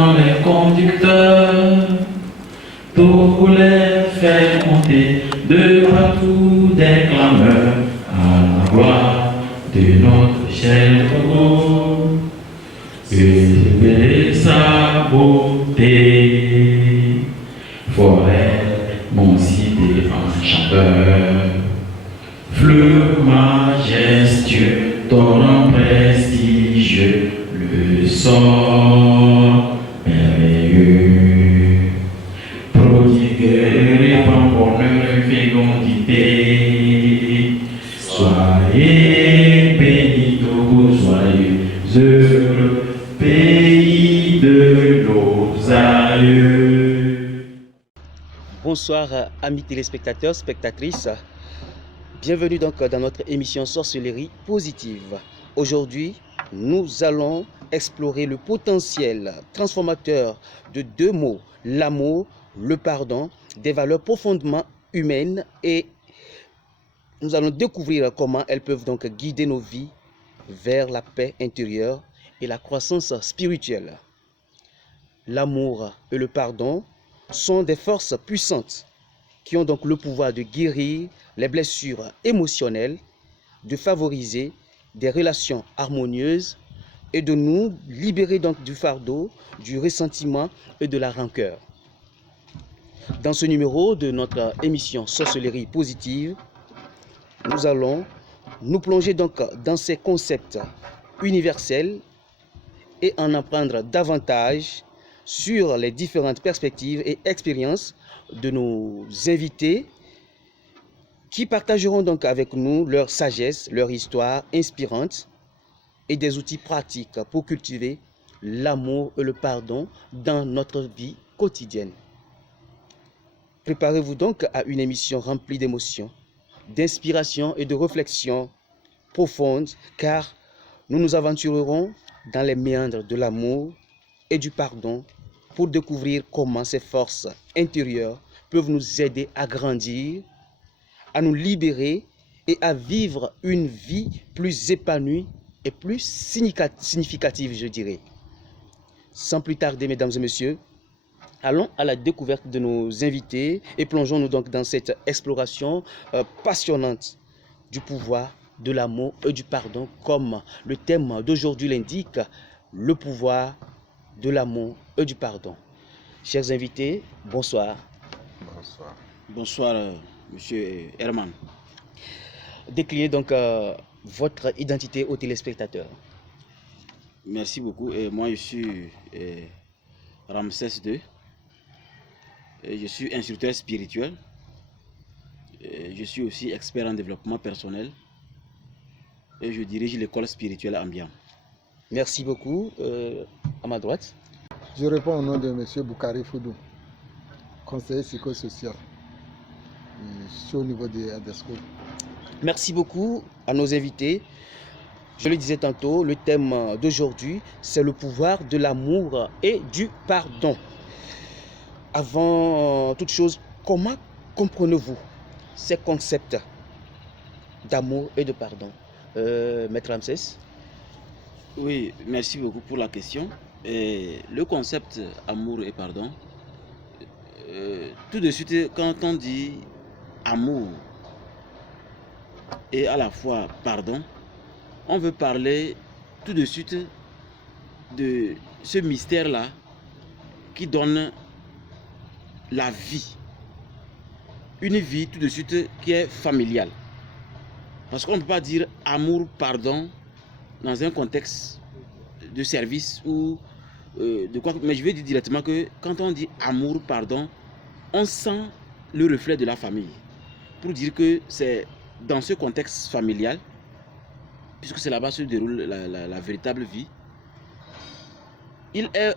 dans les conducteurs, pour les faire monter de partout des clameurs à la gloire de notre cher Togo, et sa beauté, forêt, mon cité enchanteur, fleuve majestueux, torrent prestigieux, le sort merveilleux, prodigue, répand bonheur, fécondité. Soyez bénis, Togo, soyez heureux, pays de nos aïeux. Bonsoir amis téléspectateurs, spectatrices. Bienvenue donc dans notre émission Sorcellerie Positive. Aujourd'hui, nous allons explorer le potentiel transformateur de deux mots, l'amour, le pardon, des valeurs profondément humaines, et nous allons découvrir comment elles peuvent donc guider nos vies vers la paix intérieure et la croissance spirituelle. L'amour et le pardon sont des forces puissantes qui ont donc le pouvoir de guérir les blessures émotionnelles, de favoriser des relations harmonieuses et de nous libérer donc du fardeau, du ressentiment et de la rancœur. Dans ce numéro de notre émission Sorcellerie Positive, nous allons nous plonger donc dans ces concepts universels et en apprendre davantage sur les différentes perspectives et expériences de nos invités qui partageront donc avec nous leur sagesse, leur histoire inspirante et des outils pratiques pour cultiver l'amour et le pardon dans notre vie quotidienne. Préparez-vous donc à une émission remplie d'émotions, d'inspiration et de réflexions profondes, car nous nous aventurerons dans les méandres de l'amour et du pardon pour découvrir comment ces forces intérieures peuvent nous aider à grandir, à nous libérer et à vivre une vie plus épanouie et plus significative, je dirais. Sans plus tarder, mesdames et messieurs, allons à la découverte de nos invités et plongeons-nous donc dans cette exploration passionnante du pouvoir de l'amour et du pardon, comme le thème d'aujourd'hui l'indique, le pouvoir de l'amour et du pardon. Chers invités, bonsoir. Bonsoir. Bonsoir, monsieur Herman. Déclinez donc votre identité aux téléspectateurs. Merci beaucoup. Et moi, je suis Ramsès II. Et je suis instructeur spirituel. Et je suis aussi expert en développement personnel. Et je dirige l'école spirituelle Ambiant. Merci beaucoup. À ma droite. Je réponds au nom de M. Boukari Foudou, conseiller psychosocial. Je suis au niveau de ADESCO. Merci beaucoup à nos invités. Je le disais tantôt, le thème d'aujourd'hui, c'est le pouvoir de l'amour et du pardon. Avant toute chose, comment comprenez-vous ces concepts d'amour et de pardon, Maître Ramsès? Oui, merci beaucoup pour la question. Et le concept amour et pardon, tout de suite, quand on dit amour et à la fois pardon, on veut parler tout de suite de ce mystère-là qui donne la vie. Une vie tout de suite qui est familiale. Parce qu'on ne peut pas dire amour, pardon dans un contexte de service ou de quoi. Mais je vais dire directement que quand on dit amour, pardon, on sent le reflet de la famille. Pour dire que c'est dans ce contexte familial, puisque c'est là-bas que se déroule la véritable vie, il est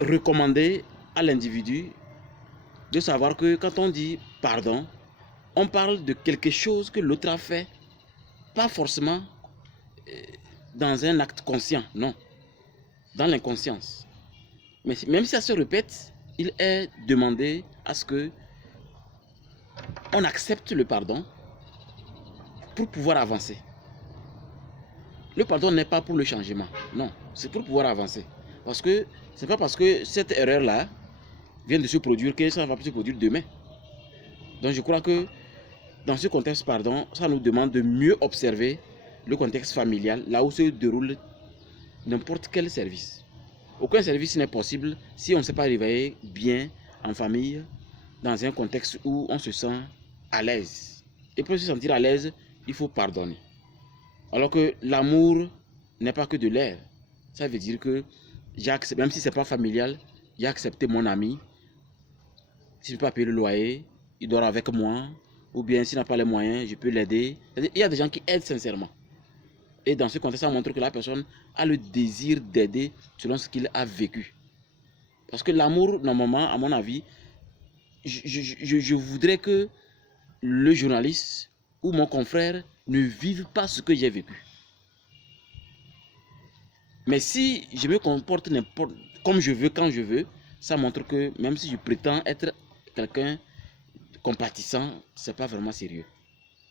recommandé à l'individu de savoir que quand on dit pardon, on parle de quelque chose que l'autre a fait, pas forcément dans un acte conscient, non, dans l'inconscience. Mais même si ça se répète, il est demandé à ce que on accepte le pardon pour pouvoir avancer. Le pardon n'est pas pour le changement, non, c'est pour pouvoir avancer. Parce que ce n'est pas parce que cette erreur-là vient de se produire que ça ne va plus se produire demain. Donc je crois que dans ce contexte, pardon, ça nous demande de mieux observer le contexte familial, là où se déroule n'importe quel service. Aucun service n'est possible si on ne s'est pas réveillé bien en famille, dans un contexte où on se sent à l'aise. Et pour se sentir à l'aise, il faut pardonner. Alors que l'amour n'est pas que de l'air. Ça veut dire que même si ce n'est pas familial, j'ai accepté mon ami. S'il ne peut pas payer le loyer, il dort avec moi. Ou bien s'il n'a pas les moyens, je peux l'aider. Il y a des gens qui aident sincèrement. Et dans ce contexte, ça montre que la personne a le désir d'aider selon ce qu'il a vécu. Parce que l'amour, normalement, à mon avis, je voudrais que le journaliste ou mon confrère ne vive pas ce que j'ai vécu. Mais si je me comporte comme je veux, quand je veux, ça montre que même si je prétends être quelqu'un compatissant, ce n'est pas vraiment sérieux.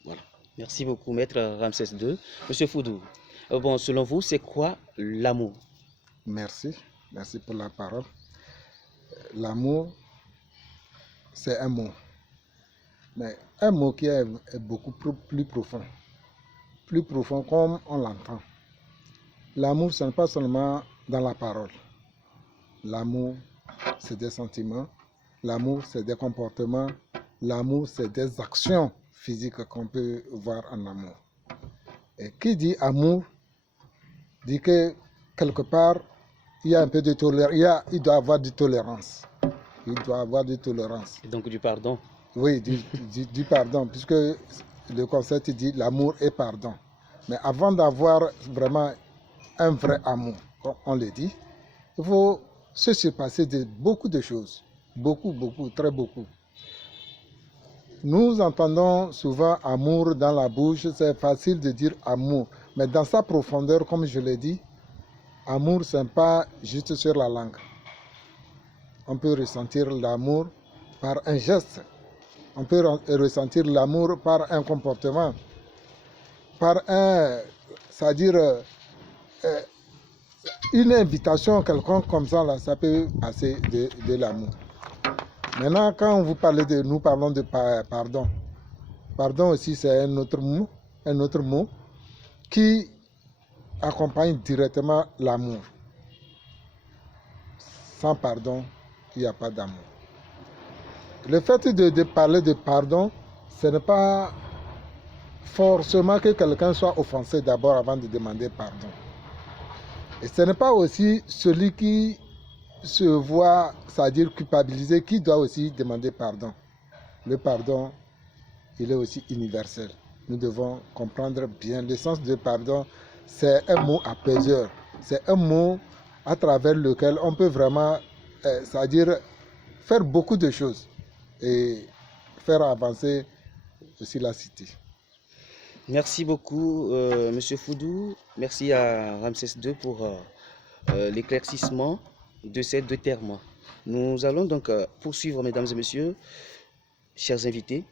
Voilà. Merci beaucoup, Maître Ramsès II. Monsieur Foudou, bon, selon vous, c'est quoi l'amour? Merci pour la parole. L'amour, c'est un mot. Mais un mot qui est beaucoup plus profond. Plus profond comme on l'entend. L'amour, ce n'est pas seulement dans la parole. L'amour, c'est des sentiments. L'amour, c'est des comportements. L'amour, c'est des actions physiques qu'on peut voir en amour. Et qui dit amour, dit que quelque part, il y a un peu de tolérance. Il doit y avoir de tolérance. Il doit y avoir de tolérance. Et donc du pardon. Oui, du pardon, puisque le concept dit l'amour et pardon. Mais avant d'avoir vraiment un vrai amour, comme on le dit, il faut se surpasser de beaucoup de choses. Beaucoup, très beaucoup. Nous entendons souvent amour dans la bouche, c'est facile de dire amour. Mais dans sa profondeur, comme je l'ai dit, amour, ce n'est pas juste sur la langue. On peut ressentir l'amour par un geste. On peut ressentir l'amour par un comportement. Par c'est-à-dire une invitation quelconque comme ça, là, ça peut passer de l'amour. Maintenant, quand nous parlons de pardon. Pardon aussi, c'est un autre mot qui accompagne directement l'amour. Sans pardon, il n'y a pas d'amour. Le fait de parler de pardon, ce n'est pas forcément que quelqu'un soit offensé d'abord avant de demander pardon. Et ce n'est pas aussi celui qui se voit, c'est-à-dire culpabilisé, qui doit aussi demander pardon. Le pardon, il est aussi universel. Nous devons comprendre bien le sens de pardon. C'est un mot apaiseur. C'est un mot à travers lequel on peut vraiment, c'est-à-dire faire beaucoup de choses et faire avancer aussi la cité. Merci beaucoup, Monsieur Foudou. Merci à Ramsès II pour l'éclaircissement de ces deux termes. Nous allons donc poursuivre, mesdames et messieurs, chers invités.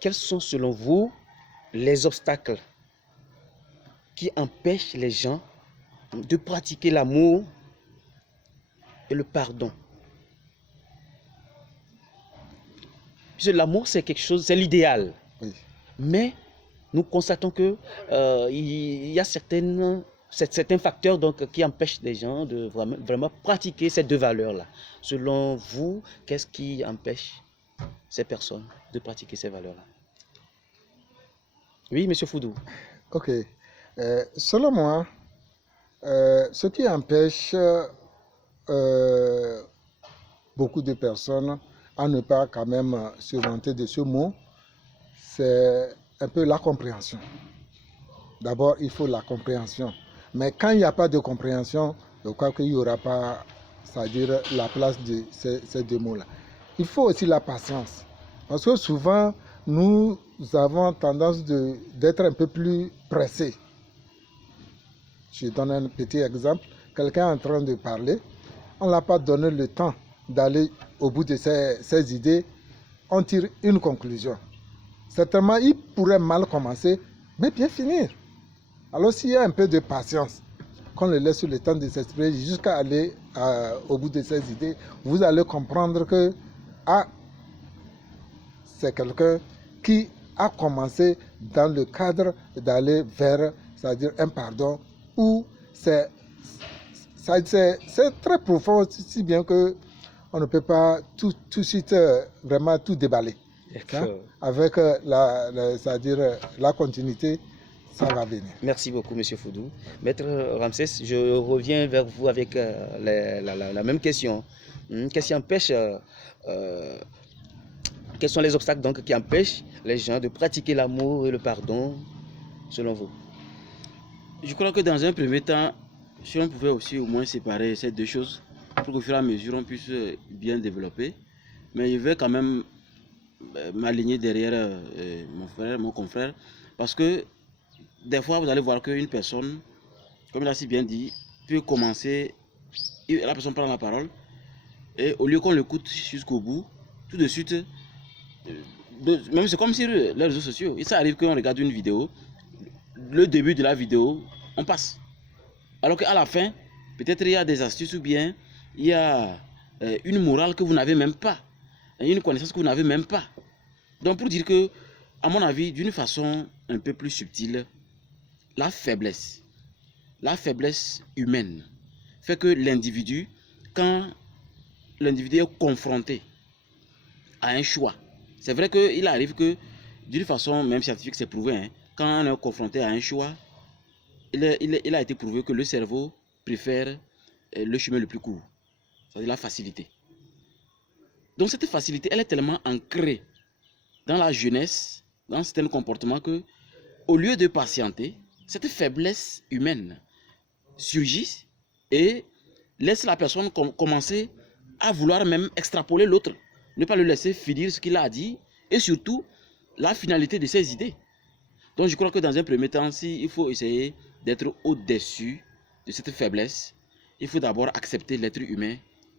Quels sont selon vous les obstacles qui empêchent les gens de pratiquer l'amour et le pardon? Puisque l'amour, c'est quelque chose, c'est l'idéal. Oui. Mais nous constatons que il y a certains facteurs donc, qui empêchent les gens de vraiment pratiquer ces deux valeurs-là. Selon vous, qu'est-ce qui empêche ces personnes de pratiquer ces valeurs-là? Oui, Monsieur Foudou. Ok. Selon moi, ce qui empêche beaucoup de personnes à ne pas quand même se vanter de ce mot, c'est un peu la compréhension. D'abord, il faut la compréhension. Mais quand il n'y a pas de compréhension, je crois qu'il n'y aura pas, c'est-à-dire la place de ces deux mots-là. Il faut aussi la patience. Parce que souvent, nous avons tendance d'être un peu plus pressés. Je donne un petit exemple. Quelqu'un est en train de parler, on ne l'a pas donné le temps d'aller au bout de ses idées, on tire une conclusion. Certainement, il pourrait mal commencer, mais bien finir. Alors, s'il y a un peu de patience, qu'on le laisse le temps de s'exprimer jusqu'à aller au bout de ses idées, vous allez comprendre que c'est quelqu'un qui a commencé dans le cadre d'aller vers, c'est-à-dire un pardon, où c'est très profond, si bien que on ne peut pas tout de suite vraiment tout déballer. Hein? Avec c'est-à-dire la continuité, ça va venir. Merci beaucoup, M. Foudou. Maître Ramsès, je reviens vers vous avec la même question. Qu'est-ce qui empêche, quels sont les obstacles donc, qui empêchent les gens de pratiquer l'amour et le pardon, selon vous? Je crois que dans un premier temps, si on pouvait aussi au moins séparer ces deux choses, pour qu'au fur et à mesure on puisse bien développer. Mais je vais quand même m'aligner derrière mon confrère, parce que des fois vous allez voir qu'une personne, comme il a si bien dit, peut commencer, la personne prend la parole, et au lieu qu'on l'écoute jusqu'au bout, tout de suite, même c'est comme sur les réseaux sociaux, et ça arrive qu'on regarde une vidéo, le début de la vidéo, on passe. Alors qu'à la fin, peut-être il y a des astuces ou bien il y a une morale que vous n'avez même pas, une connaissance que vous n'avez même pas. Donc pour dire que, à mon avis, d'une façon un peu plus subtile, la faiblesse humaine fait que l'individu, quand l'individu est confronté à un choix, c'est vrai qu'il arrive que, d'une façon même scientifique, c'est prouvé, hein, quand on est confronté à un choix, il a été prouvé que le cerveau préfère le chemin le plus court, c'est-à-dire la facilité. Donc cette facilité, elle est tellement ancrée dans la jeunesse, dans certains comportements que, au lieu de patienter, cette faiblesse humaine surgit et laisse la personne commencer à vouloir même extrapoler l'autre, ne pas le laisser finir ce qu'il a dit et surtout la finalité de ses idées. Donc je crois que dans un premier temps, il faut essayer d'être au-dessus de cette faiblesse, il faut d'abord accepter l'être humain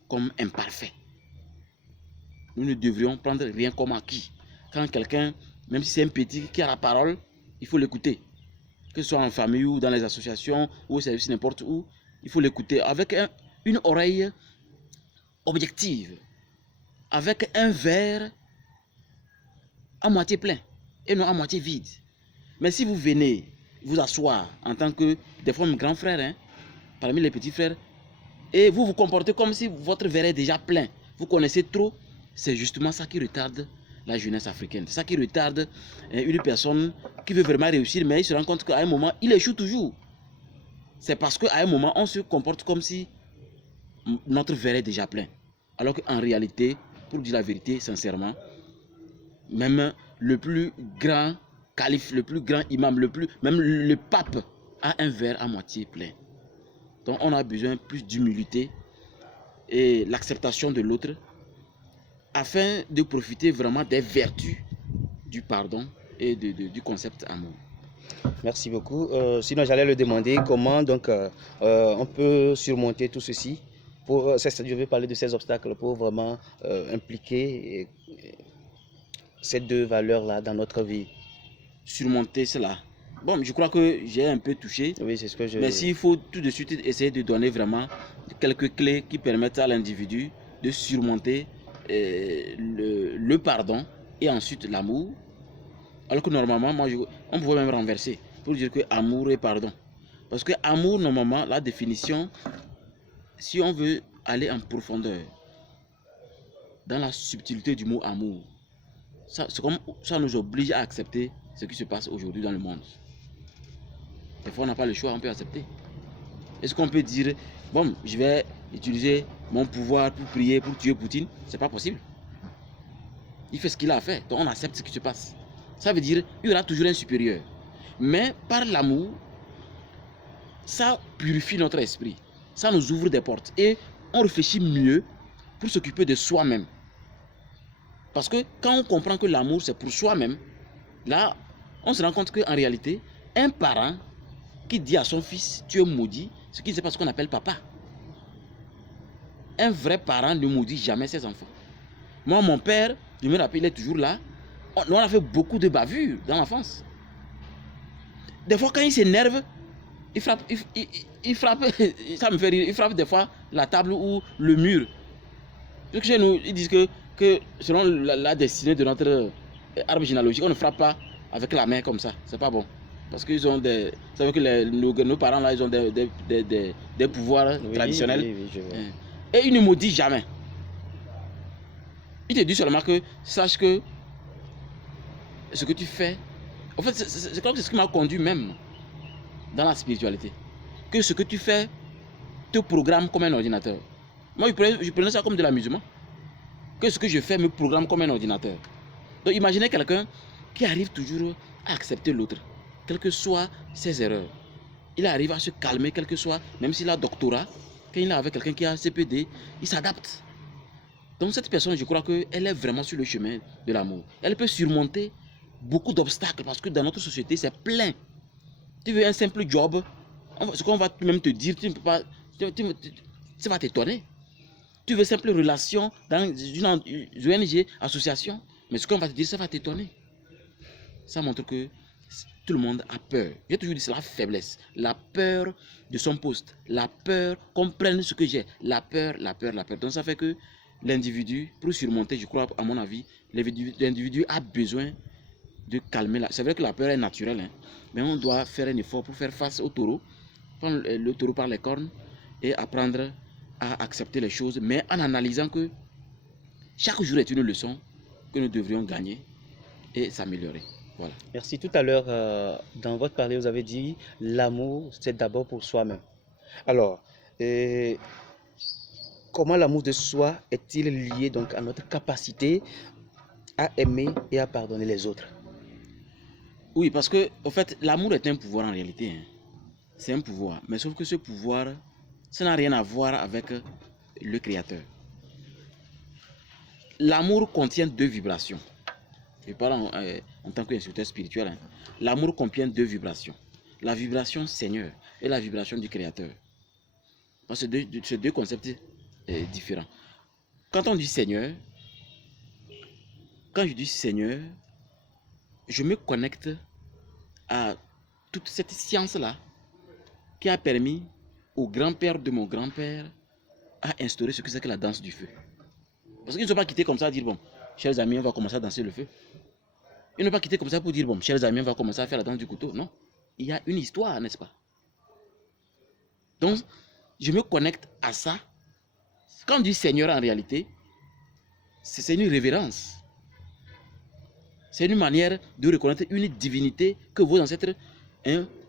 comme imparfait. Nous ne devrions prendre rien comme acquis. Quand quelqu'un, même si c'est un petit qui a la parole, il faut l'écouter. Que ce soit en famille ou dans les associations ou au service n'importe où, il faut l'écouter avec une oreille objective, avec un verre à moitié plein et non à moitié vide. Mais si vous venez vous asseoir en tant que des fois grands frères, hein, parmi les petits frères, et vous vous comportez comme si votre verre est déjà plein, vous connaissez trop, c'est justement ça qui retarde la jeunesse africaine. C'est ça qui retarde une personne qui veut vraiment réussir, mais il se rend compte qu'à un moment, il échoue toujours. C'est parce qu'à un moment, on se comporte comme si notre verre est déjà plein. Alors qu'en réalité, pour dire la vérité, sincèrement, même le plus grand calife, le plus grand imam, même le pape a un verre à moitié plein. Donc on a besoin plus d'humilité et l'acceptation de l'autre afin de profiter vraiment des vertus du pardon et du concept amour. Merci beaucoup. Sinon, j'allais le demander comment donc on peut surmonter tout ceci. Je vais parler de ces obstacles pour vraiment impliquer ces deux valeurs-là dans notre vie. Surmonter cela. Bon, je crois que j'ai un peu touché. Oui, c'est ce que je... Mais s'il faut tout de suite essayer de donner vraiment quelques clés qui permettent à l'individu de surmonter le pardon et ensuite l'amour. Alors que normalement, on pourrait même renverser pour dire que amour et pardon. Parce que amour, normalement, la définition, si on veut aller en profondeur dans la subtilité du mot amour, c'est comme ça nous oblige à accepter ce qui se passe aujourd'hui dans le monde. Des fois, on n'a pas le choix, on peut accepter. Est-ce qu'on peut dire, bon, je vais utiliser mon pouvoir pour prier, pour tuer Poutine? C'est pas possible. Il fait ce qu'il a fait, donc on accepte ce qui se passe. Ça veut dire qu'il y aura toujours un supérieur. Mais par l'amour, ça purifie notre esprit. Ça nous ouvre des portes. Et on réfléchit mieux pour s'occuper de soi-même. Parce que quand on comprend que l'amour, c'est pour soi-même, là, on se rend compte qu'en réalité, un parent qui dit à son fils, tu es maudit, ce qui ne sait pas ce qu'on appelle papa. Un vrai parent ne maudit jamais ses enfants. Moi, mon père, je me rappelle, il est toujours là. On a fait beaucoup de bavures dans l'enfance. Des fois, quand il s'énerve, il frappe, il frappe, ça me fait rire, il frappe des fois la table ou le mur. Parce que chez nous, ils disent que selon la destinée de notre arbre généalogique, on ne frappe pas avec la main comme ça, c'est pas bon. Parce qu'ils ont des... Vous savez que nos parents là, ils ont des pouvoirs traditionnels. Oui, je vois. Et ils ne maudissent jamais. Ils te disent seulement que, sache que ce que tu fais, en fait, c'est comme ce qui m'a conduit même dans la spiritualité. Que ce que tu fais te programme comme un ordinateur. Moi, je prenais ça comme de l'amusement. Que ce que je fais me programme comme un ordinateur. Donc, imaginez quelqu'un qui arrive toujours à accepter l'autre, quelles que soient ses erreurs. Il arrive à se calmer, quel que soit, même s'il a doctorat, quand il est avec quelqu'un qui a CPD, il s'adapte. Donc, cette personne, je crois qu'elle est vraiment sur le chemin de l'amour. Elle peut surmonter beaucoup d'obstacles parce que dans notre société, c'est plein. Tu veux un simple job, ce qu'on va même te dire, tu ne peux pas, ça va t'étonner. Tu veux simple relation dans une ONG, association, mais ce qu'on va te dire, ça va t'étonner. Ça montre que tout le monde a peur. J'ai toujours dit c'est la faiblesse, la peur de son poste, la peur qu'on prenne ce que j'ai, la peur, la peur, la peur. Donc ça fait que l'individu, pour surmonter, je crois, à mon avis, l'individu a besoin de calmer. C'est vrai que la peur est naturelle, hein, mais on doit faire un effort pour faire face au taureau, prendre le taureau par les cornes et apprendre à accepter les choses, mais en analysant que chaque jour est une leçon que nous devrions gagner et s'améliorer. Voilà. Merci. Tout à l'heure, dans votre parler, vous avez dit l'amour, c'est d'abord pour soi-même. Alors, comment l'amour de soi est-il lié donc à notre capacité à aimer et à pardonner les autres? Oui, parce que, en fait, l'amour est un pouvoir en réalité. Hein. C'est un pouvoir. Mais sauf que ce pouvoir, ça n'a rien à voir avec le Créateur. L'amour contient deux vibrations. Je parle en tant qu'instructeur spirituel. Hein. L'amour contient deux vibrations. La vibration Seigneur et la vibration du Créateur. Parce que ces deux concepts différents. Quand on dit Seigneur, quand je dis Seigneur, je me connecte à toute cette science-là qui a permis au grand-père de mon grand-père à instaurer ce que c'est que la danse du feu. Parce qu'ils ne sont pas quittés comme ça à dire, bon, chers amis, on va commencer à danser le feu. Ils n'ont pas quitté comme ça pour dire, bon, chers amis, on va commencer à faire la danse du couteau. Non, il y a une histoire, n'est-ce pas? Donc, je me connecte à ça. Quand on dit Seigneur en réalité, c'est une révérence. C'est une manière de reconnaître une divinité que vos ancêtres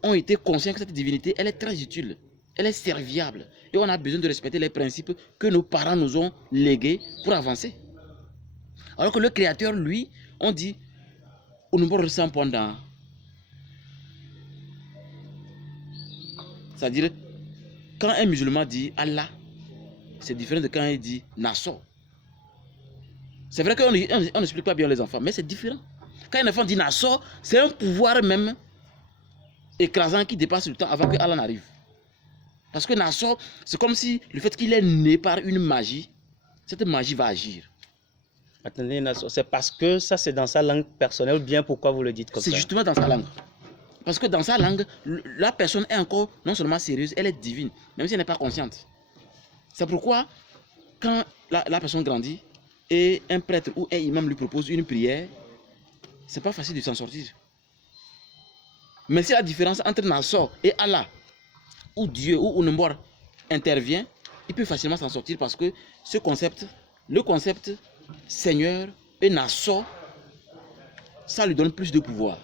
ont été conscients que cette divinité, elle est très utile, elle est serviable. Et on a besoin de respecter les principes que nos parents nous ont légués pour avancer. Alors que le Créateur, lui, on dit, c'est-à-dire, quand un musulman dit Allah, c'est différent de quand il dit Nassau. C'est vrai qu'on n'explique pas bien les enfants, mais c'est différent. Quand un enfant dit Nassau, c'est un pouvoir même écrasant qui dépasse le temps avant que Allah n'arrive. Parce que Nassau, c'est comme si le fait qu'il est né par une magie, cette magie va agir. Attendez, Nassau, c'est parce que ça c'est dans sa langue personnelle ou bien pourquoi vous le dites comme ça? C'est justement dans sa langue. Parce que dans sa langue, la personne est encore non seulement sérieuse, elle est divine, même si elle n'est pas consciente. C'est pourquoi, quand la personne grandit et un prêtre ou un imam lui propose une prière, c'est pas facile de s'en sortir. Mais si la différence entre Nassau et Allah, ou Dieu, ou Unumbor intervient, il peut facilement s'en sortir parce que ce concept, le concept Seigneur et Nassau, ça lui donne plus de pouvoir.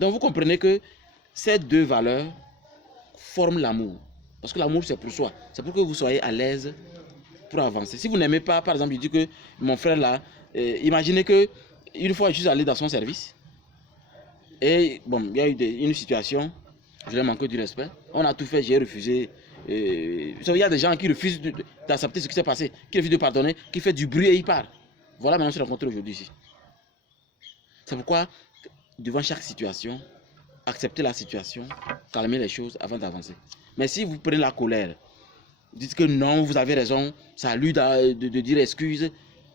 Donc vous comprenez que ces deux valeurs forment l'amour. Parce que l'amour c'est pour soi. C'est pour que vous soyez à l'aise pour avancer. Si vous n'aimez pas, par exemple, je dis que mon frère là, imaginez que une fois je suis allé dans son service et bon, il y a eu une situation, je lui ai manqué du respect. On a tout fait, j'ai refusé. Il y a des gens qui refusent d'accepter ce qui s'est passé, qui refusent de pardonner, qui fait du bruit et ils partent. Voilà, maintenant on se rencontre aujourd'hui ici. C'est pourquoi, devant chaque situation, accepter la situation, calmer les choses avant d'avancer. Mais si vous prenez la colère, dites que non, vous avez raison, c'est à lui de dire excuse.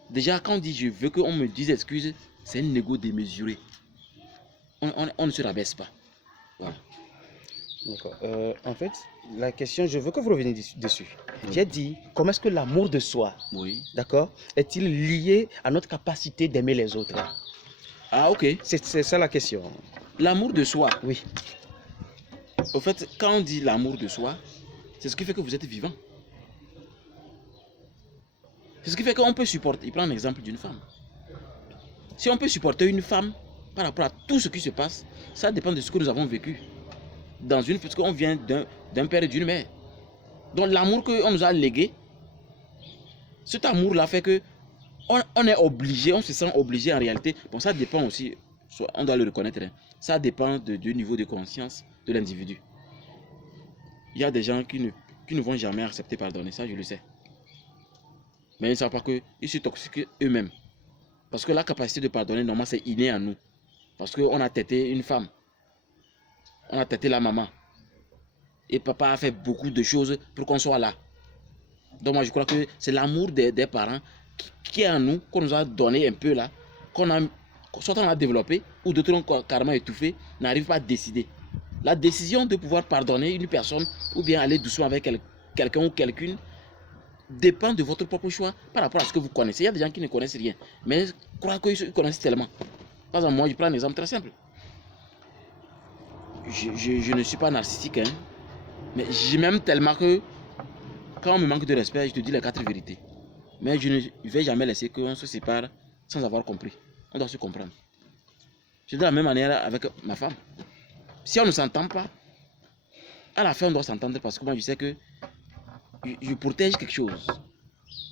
Déjà, quand on dit je veux qu'on me dise excuse, c'est un ego démesuré. On ne se rabaisse pas. Voilà. D'accord. En fait, la question, je veux que vous reveniez dessus. J'ai dit, comment est-ce que l'amour de soi, Oui. d'accord, est-il lié à notre capacité d'aimer les autres? Ah, ok. C'est ça la question. L'amour de soi. Oui. Au fait, quand on dit l'amour de soi, c'est ce qui fait que vous êtes vivant. C'est ce qui fait qu'on peut supporter. Il prend un exemple d'une femme. Si on peut supporter une femme par rapport à tout ce qui se passe, ça dépend de ce que nous avons vécu. Parce qu'on vient d'un père et d'une mère. Donc l'amour qu'on nous a légué, cet amour-là fait que on est obligé, on se sent obligé en réalité. Bon, ça dépend aussi, on doit le reconnaître, hein, ça dépend du niveau de conscience de l'individu. Il y a des gens qui ne vont jamais accepter pardonner, ça je le sais. Mais ils ne savent pas qu'ils se toxiquent eux-mêmes. Parce que la capacité de pardonner, normalement, c'est inné à nous. Parce qu'on a têté une femme. On a têté la maman. Et papa a fait beaucoup de choses pour qu'on soit là. Donc moi, je crois que c'est l'amour des parents qui est en nous, qu'on nous a donné un peu là, soit on a développé, ou d'autres ont carrément étouffé, n'arrivent pas à décider. La décision de pouvoir pardonner une personne, ou bien aller doucement avec quelqu'un ou quelqu'une, dépend de votre propre choix par rapport à ce que vous connaissez. Il y a des gens qui ne connaissent rien, mais croient qu'ils connaissent tellement. Par exemple, moi, je prends un exemple très simple. Je ne suis pas narcissique, hein, mais je m'aime tellement que quand on me manque de respect, je te dis les 4 vérités. Mais je ne vais jamais laisser qu'on se sépare sans avoir compris. On doit se comprendre. C'est de la même manière avec ma femme. Si on ne s'entend pas, à la fin on doit s'entendre parce que moi je sais que je protège quelque chose.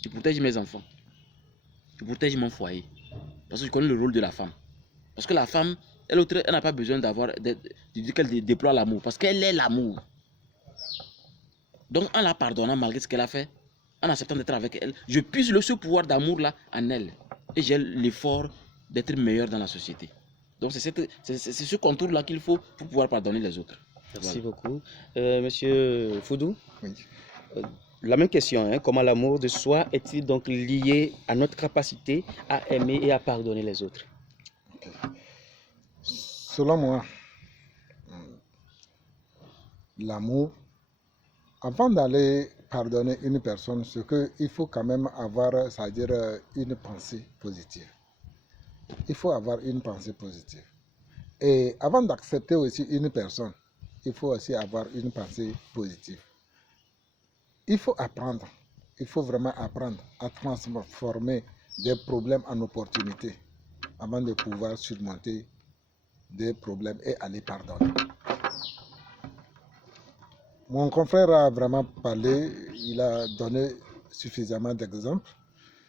Je protège mes enfants. Je protège mon foyer. Parce que je connais le rôle de la femme. Parce que la femme, elle n'a pas besoin de dire qu'elle déploie l'amour. Parce qu'elle est l'amour. Donc en la pardonnant malgré ce qu'elle a fait, en acceptant d'être avec elle, je puise ce pouvoir d'amour là en elle. Et j'ai l'effort d'être meilleur dans la société. Donc c'est ce contour là qu'il faut pour pouvoir pardonner les autres. Merci beaucoup. Monsieur Foudou, Oui. La même question, hein, comment l'amour de soi est-il donc lié à notre capacité à aimer et à pardonner les autres? Okay. Selon moi, l'amour, avant d'aller pardonner une personne, c'est qu'il faut quand même avoir, c'est-à-dire une pensée positive. Il faut avoir une pensée positive. Et avant d'accepter aussi une personne, il faut aussi avoir une pensée positive. Il faut apprendre, il faut vraiment apprendre à transformer des problèmes en opportunités avant de pouvoir surmonter des problèmes et aller pardonner. Mon confrère a vraiment parlé, il a donné suffisamment d'exemples.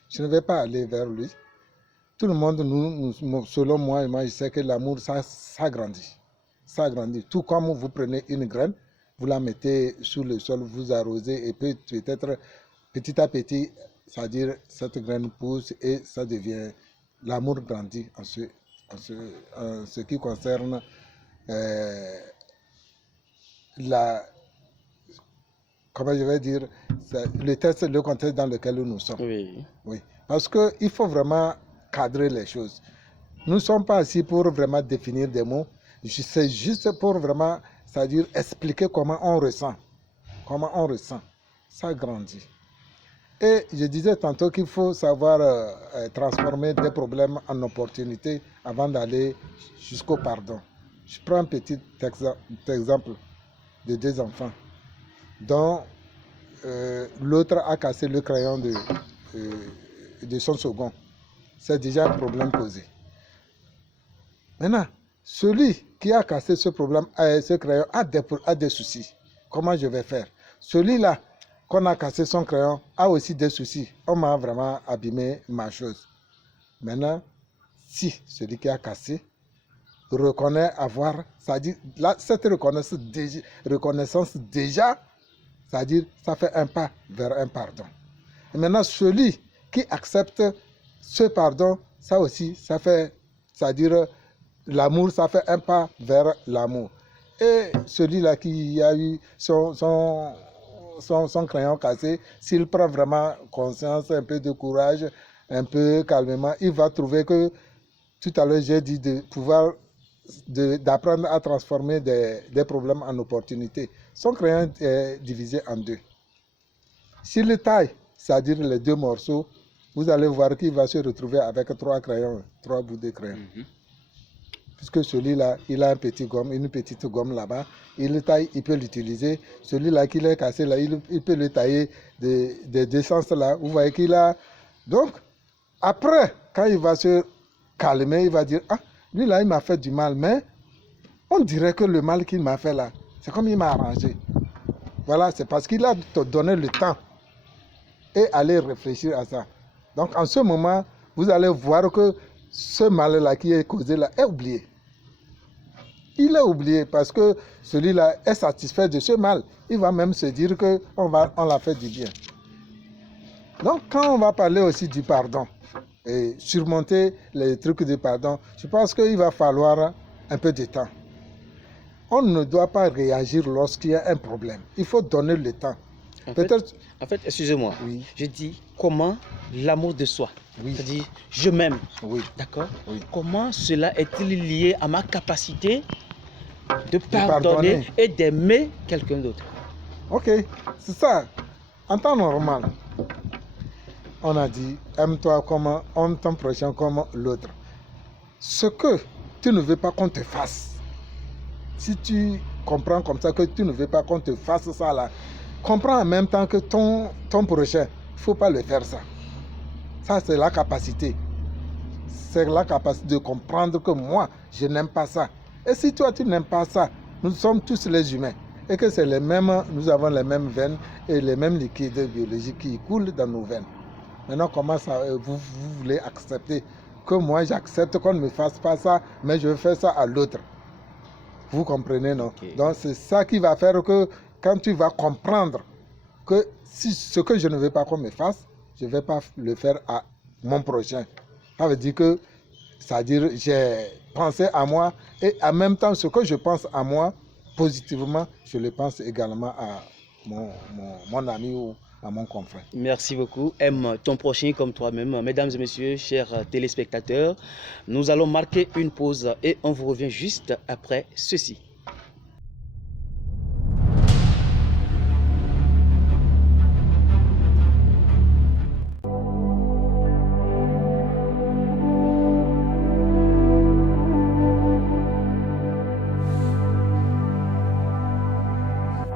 Je ne vais pas aller vers lui. Tout le monde, selon moi, je sais que l'amour, ça grandit. Ça grandit. Tout comme vous prenez une graine, vous la mettez sur le sol, vous arrosez et peut-être petit à petit, c'est-à-dire cette graine pousse et ça devient, l'amour grandit en ce qui concerne comment je vais dire, le contexte dans lequel nous sommes. Oui. Oui. Parce qu'il faut vraiment cadrer les choses. Nous ne sommes pas ici pour vraiment définir des mots. C'est juste pour vraiment, c'est-à-dire expliquer comment on ressent. Comment on ressent. Ça grandit. Et je disais tantôt qu'il faut savoir transformer des problèmes en opportunités avant d'aller jusqu'au pardon. Je prends un petit exemple de 2 enfants dont l'autre a cassé le crayon de son second. C'est déjà un problème posé. Maintenant, celui qui a cassé ce crayon a des soucis. Comment je vais faire? Celui-là qu'on a cassé son crayon a aussi des soucis. On m'a vraiment abîmé ma chose. Maintenant, si celui qui a cassé reconnaît avoir, c'est-à-dire cette reconnaissance déjà, c'est-à-dire ça fait un pas vers un pardon. Et maintenant, celui qui accepte ce pardon, ça aussi, ça fait, c'est-à-dire l'amour, ça fait un pas vers l'amour. Et celui-là qui a eu son crayon cassé, s'il prend vraiment conscience, un peu de courage, un peu calmement, il va trouver que, tout à l'heure j'ai dit de pouvoir d'apprendre à transformer des problèmes en opportunités. Son crayon est divisé en deux. S'il le taille, c'est-à-dire les deux morceaux, vous allez voir qu'il va se retrouver avec 3 crayons, 3 bouts de crayon. Puisque celui-là, il a une petite gomme là-bas, il le taille, il peut l'utiliser. Celui-là qui est cassé là, il peut le tailler des deux sens là. Vous voyez qu'il a... Donc, après, quand il va se calmer, il va dire, ah, lui là, il m'a fait du mal, mais on dirait que le mal qu'il m'a fait là, c'est comme il m'a arrangé. Voilà, c'est parce qu'il a donné le temps et aller réfléchir à ça. Donc, en ce moment, vous allez voir que ce mal-là qui est causé là est oublié. Il est oublié parce que celui-là est satisfait de ce mal. Il va même se dire qu'on l'a fait du bien. Donc, quand on va parler aussi du pardon et surmonter les trucs de pardon, je pense qu'il va falloir un peu de temps. On ne doit pas réagir lorsqu'il y a un problème. Il faut donner le temps. En fait, excusez-moi, oui. Je dis comment l'amour de soi, oui. C'est-à-dire je m'aime, oui. D'accord, oui. Comment cela est-il lié à ma capacité de pardonner et d'aimer quelqu'un d'autre? Ok, c'est ça. En temps normal, on a dit aime-toi comme aime ton prochain comme l'autre. Ce que tu ne veux pas qu'on te fasse, si tu comprends comme ça que tu ne veux pas qu'on te fasse ça là, comprends en même temps que ton prochain, il ne faut pas le faire ça. Ça, c'est la capacité. C'est la capacité de comprendre que moi, je n'aime pas ça. Et si toi, tu n'aimes pas ça, nous sommes tous les humains. Et que c'est les mêmes, nous avons les mêmes veines et les mêmes liquides biologiques qui coulent dans nos veines. Maintenant, comment ça, vous voulez accepter que moi, j'accepte qu'on ne me fasse pas ça, mais je veux faire ça à l'autre. Vous comprenez, non? Okay. Donc, c'est ça qui va faire que quand tu vas comprendre que si ce que je ne veux pas qu'on me fasse, je ne vais pas le faire à mon prochain. Ça veut dire que, c'est-à-dire, j'ai pensé à moi et en même temps, ce que je pense à moi, positivement, je le pense également à mon ami ou à mon confrère. Merci beaucoup. Aime ton prochain comme toi-même. Mesdames et messieurs, chers téléspectateurs, nous allons marquer une pause et on vous revient juste après ceci.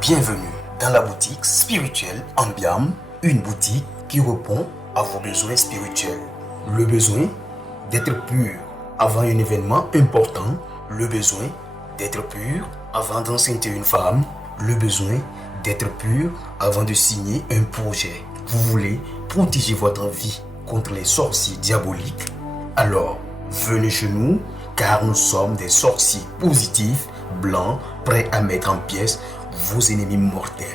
Bienvenue dans la boutique spirituelle Ambiam, une boutique qui répond à vos besoins spirituels. Le besoin d'être pur avant un événement important, le besoin d'être pur avant d'enceinte une femme, le besoin d'être pur avant de signer un projet. Vous voulez protéger votre vie contre les sorciers diaboliques? Alors, venez chez nous car nous sommes des sorciers positifs, blancs, prêts à mettre en pièces vos ennemis mortels.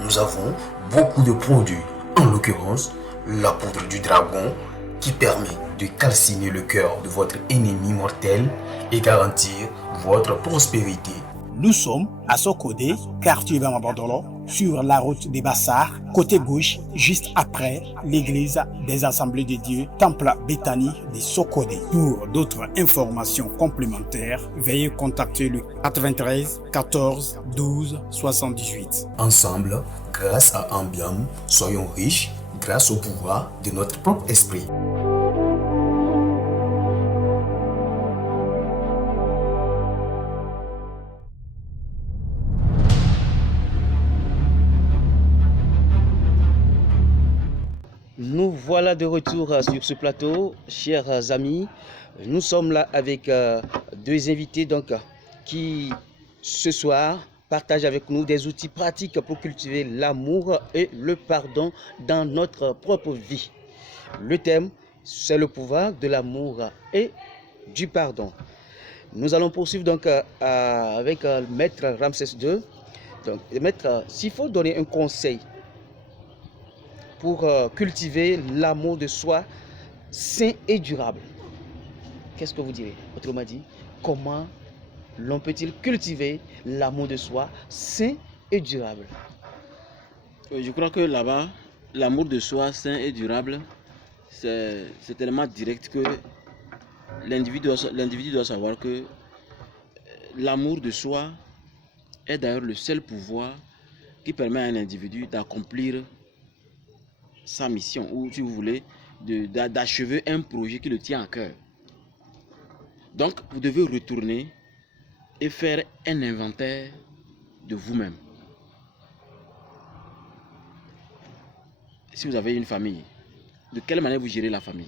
Nous avons beaucoup de produits, en l'occurrence la poudre du dragon qui permet de calciner le cœur de votre ennemi mortel et garantir votre prospérité. Nous sommes à Sokodé, quartier Bamabandolo, sur la route des Bassards, côté gauche, juste après l'église des Assemblées de Dieu, Temple Béthanie de Sokodé. Pour d'autres informations complémentaires, veuillez contacter le 93 14 12 78. Ensemble, grâce à Ambiam, soyons riches grâce au pouvoir de notre propre esprit. Nous voilà de retour sur ce plateau, chers amis. Nous sommes là avec deux invités donc, qui, ce soir, partagent avec nous des outils pratiques pour cultiver l'amour et le pardon dans notre propre vie. Le thème, c'est le pouvoir de l'amour et du pardon. Nous allons poursuivre donc avec Maître Ramsès II. Donc, Maître, s'il faut donner un conseil pour cultiver l'amour de soi sain et durable, qu'est-ce que vous direz? Autrement dit, comment l'on peut-il cultiver l'amour de soi sain et durable? Je crois que là-bas, l'amour de soi sain et durable, c'est tellement direct que l'individu doit savoir que l'amour de soi est d'ailleurs le seul pouvoir qui permet à un individu d'accomplir sa mission, ou si vous voulez, d'achever un projet qui le tient à cœur. Donc, vous devez retourner et faire un inventaire de vous-même. Si vous avez une famille, de quelle manière vous gérez la famille?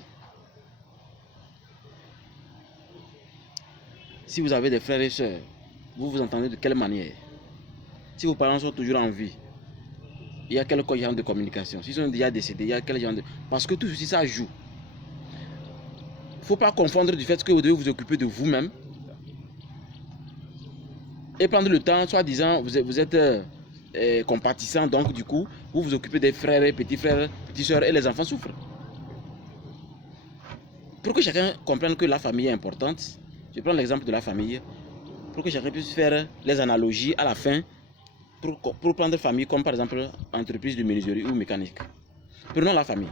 Si vous avez des frères et sœurs, vous vous entendez de quelle manière? Si vos parents sont toujours en vie, il y a quel genre de communication? S'ils sont déjà décédés, il y a quel genre de... Parce que tout ceci, ça joue. Il ne faut pas confondre du fait que vous devez vous occuper de vous-même et prendre le temps, soi-disant, vous êtes compatissant, donc du coup, vous vous occupez des frères, petites sœurs, et les enfants souffrent. Pour que chacun comprenne que la famille est importante, je prends l'exemple de la famille, pour que chacun puisse faire les analogies à la fin, pour prendre famille comme par exemple entreprise de menuiserie ou mécanique. Prenons la famille.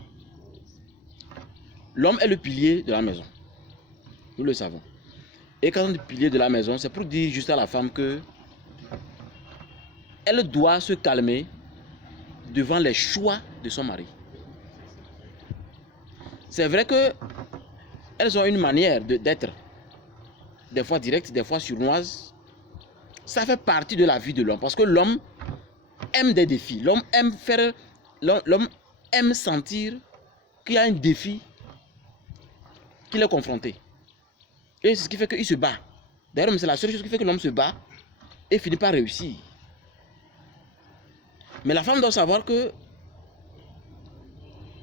L'homme est le pilier de la maison. Nous le savons. Et quand on dit pilier de la maison, c'est pour dire juste à la femme que elle doit se calmer devant les choix de son mari. C'est vrai que elles ont une manière d'être, des fois directe, des fois sournoise. Ça fait partie de la vie de l'homme, parce que l'homme aime des défis. L'homme aime sentir qu'il y a un défi qu'il est confronté. Et c'est ce qui fait qu'il se bat. D'ailleurs, c'est la seule chose qui fait que l'homme se bat et finit par réussir. Mais la femme doit savoir que,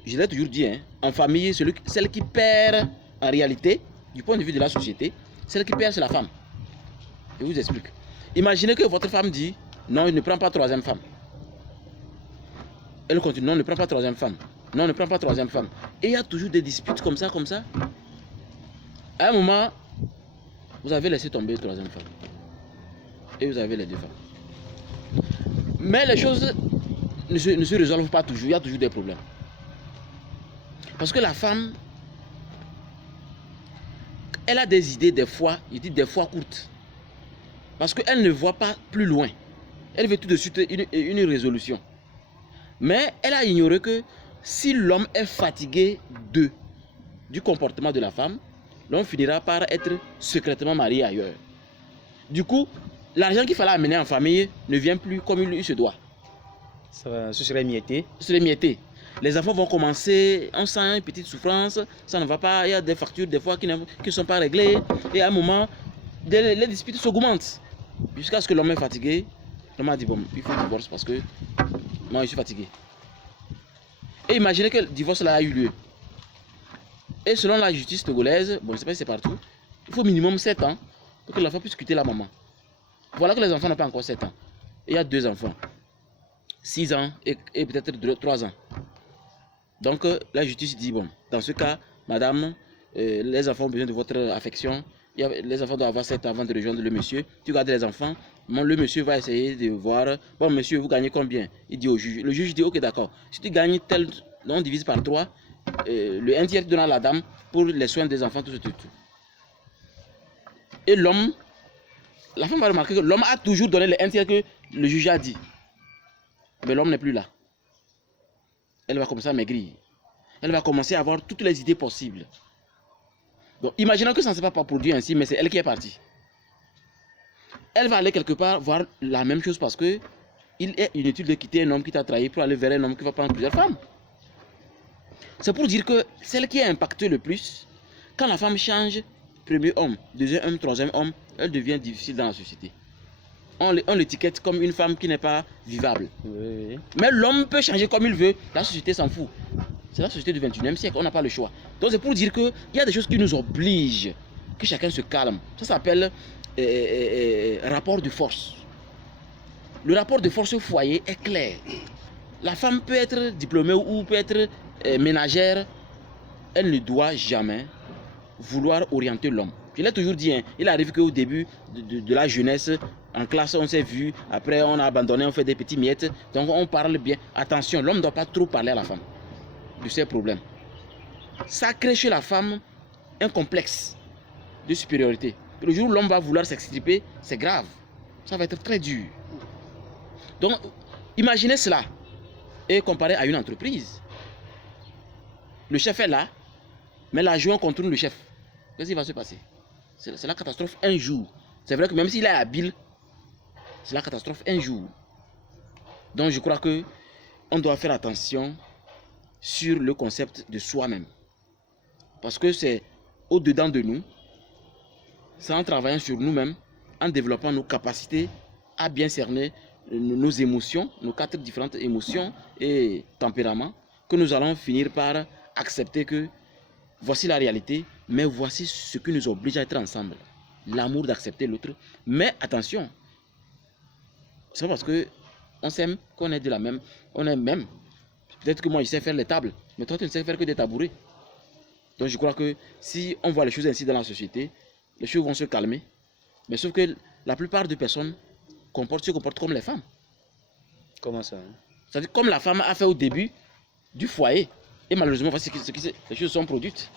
je l'ai toujours dit, hein, en famille, celle qui perd en réalité, du point de vue de la société, celle qui perd, c'est la femme. Je vous explique. Imaginez que votre femme dit, non, il ne prend pas troisième femme. Elle continue, non, ne prend pas troisième femme. Non, ne prend pas troisième femme. Et il y a toujours des disputes comme ça, comme ça. À un moment, vous avez laissé tomber la troisième femme. Et vous avez les deux femmes. Mais les choses ne se résolvent pas toujours. Il y a toujours des problèmes. Parce que la femme, elle a des idées des fois, je dis des fois courtes. Parce qu'elle ne voit pas plus loin. Elle veut tout de suite une résolution. Mais elle a ignoré que si l'homme est fatigué du comportement de la femme, l'homme finira par être secrètement marié ailleurs. Du coup, l'argent qu'il fallait amener en famille ne vient plus comme il se doit. Ce serait mietté. Ce serait mietté. Les enfants vont commencer, on sent une petite souffrance, ça ne va pas, il y a des factures des fois qui ne sont pas réglées. Et à un moment, les disputes s'augmentent. Jusqu'à ce que l'homme est fatigué, l'homme a dit, bon, il faut divorce parce que non, je suis fatigué. Et imaginez que le divorce là a eu lieu. Et selon la justice togolaise, bon, je ne sais pas si c'est partout, il faut minimum 7 ans pour que l'enfant puisse quitter la maman. Voilà que les enfants n'ont pas encore 7 ans. Et il y a 2 enfants. 6 ans et peut-être 3 ans. Donc la justice dit, bon, dans ce cas, madame, les enfants ont besoin de votre affection. Les enfants doivent avoir 7 ans avant de rejoindre le monsieur. Tu gardes les enfants. Le monsieur va essayer de voir, bon monsieur, vous gagnez combien? Il dit au juge. Le juge dit, ok d'accord, si tu gagnes tel, on divise par 3, le 1 tiers tu donnes à la dame pour les soins des enfants, tout. Et l'homme, la femme va remarquer que l'homme a toujours donné le 1 tiers que le juge a dit. Mais l'homme n'est plus là. Elle va commencer à maigrir. Elle va commencer à avoir toutes les idées possibles. Donc, imaginons que ça ne s'est pas produit ainsi, mais c'est elle qui est partie. Elle va aller quelque part voir la même chose parce que il est inutile de quitter un homme qui t'a trahi pour aller vers un homme qui va prendre plusieurs femmes. C'est pour dire que celle qui est impactée le plus, quand la femme change, premier homme, deuxième homme, troisième homme, elle devient difficile dans la société. On l'étiquette comme une femme qui n'est pas vivable. Oui. Mais l'homme peut changer comme il veut, la société s'en fout. C'est la société du 21e siècle, on n'a pas le choix. Donc c'est pour dire qu'il y a des choses qui nous obligent, que chacun se calme. Ça s'appelle rapport de force. Le rapport de force au foyer est clair. La femme peut être diplômée ou peut être ménagère, elle ne doit jamais vouloir orienter l'homme. Je l'ai toujours dit, hein, il arrive qu'au début de la jeunesse, en classe on s'est vu, après on a abandonné, on fait des petits miettes, donc on parle bien. Attention, l'homme ne doit pas trop parler à la femme de ses problèmes. Ça crée chez la femme un complexe de supériorité. Le jour où l'homme va vouloir s'extirper, c'est grave. Ça va être très dur. Donc, imaginez cela et comparez à une entreprise. Le chef est là, mais l'adjoint contourne le chef. Qu'est-ce qui va se passer? C'est la catastrophe un jour. C'est vrai que même s'il est habile, c'est la catastrophe un jour. Donc, je crois que on doit faire attention sur le concept de soi-même. Parce que c'est au-dedans de nous. C'est en travaillant sur nous-mêmes, en développant nos capacités à bien cerner nos émotions, nos 4 différentes émotions et tempéraments, que nous allons finir par accepter que voici la réalité, mais voici ce qui nous oblige à être ensemble. L'amour d'accepter l'autre. Mais attention, c'est pas parce que on s'aime qu'on est de la même, on est même. Peut-être que moi je sais faire les tables, mais toi tu ne sais faire que des tabourets. Donc je crois que si on voit les choses ainsi dans la société, les choses vont se calmer. Mais sauf que la plupart des personnes se comportent comme les femmes. Comment ça? C'est-à-dire comme la femme a fait au début du foyer. Et malheureusement, voici les choses sont produites.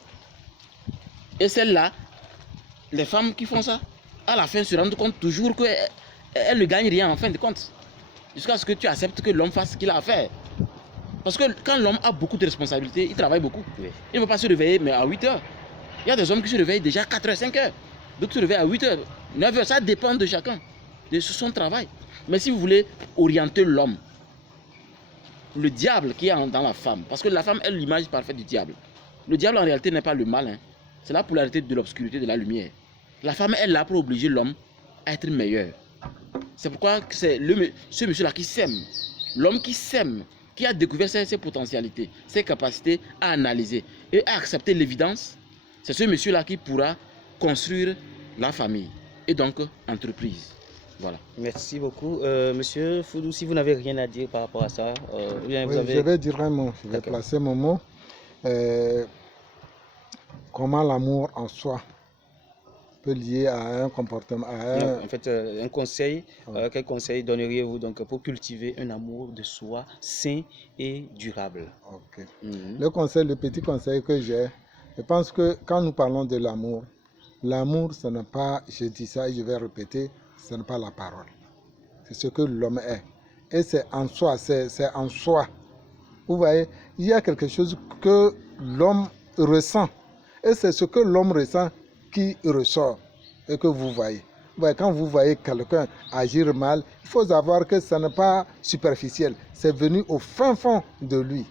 Et celles-là, les femmes qui font ça, à la fin se rendent compte toujours qu'elles ne gagnent rien en fin de compte. Jusqu'à ce que tu acceptes que l'homme fasse ce qu'il a à faire. Parce que quand l'homme a beaucoup de responsabilités, il travaille beaucoup. Oui. Il ne va pas se réveiller mais à 8 heures. Il y a des hommes qui se réveillent déjà à 4 heures, 5 heures. D'autres se réveillent à 8 heures, 9 heures. Ça dépend de chacun, de son travail. Mais si vous voulez orienter l'homme, le diable qui est dans la femme, parce que la femme est l'image parfaite du diable. Le diable en réalité n'est pas le mal, hein. C'est la polarité de l'obscurité, de la lumière. La femme est là pour obliger l'homme à être meilleur. C'est pourquoi c'est ce monsieur-là qui s'aime. L'homme qui s'aime, qui a découvert ses potentialités, ses capacités à analyser et à accepter l'évidence. C'est ce monsieur-là qui pourra construire la famille et donc entreprise. Voilà. Merci beaucoup. Monsieur Foudou, si vous n'avez rien à dire par rapport à ça, oui, je vais dire un mot, je vais placer mon mot. Comment l'amour en soi peut lier à un comportement, En fait, un conseil, quel conseil donneriez-vous donc pour cultiver un amour de soi sain et durable? Ok. Le petit conseil que j'ai, je pense que quand nous parlons de l'amour, l'amour, ce n'est pas, je dis ça et je vais répéter, ce n'est pas la parole. C'est ce que l'homme est. Et c'est en soi, c'est en soi. Vous voyez, il y a quelque chose que l'homme ressent. Et c'est ce que l'homme ressent qui ressort et que vous voyez. Quand vous voyez quelqu'un agir mal, il faut savoir que ce n'est pas superficiel. C'est venu au fin fond de lui.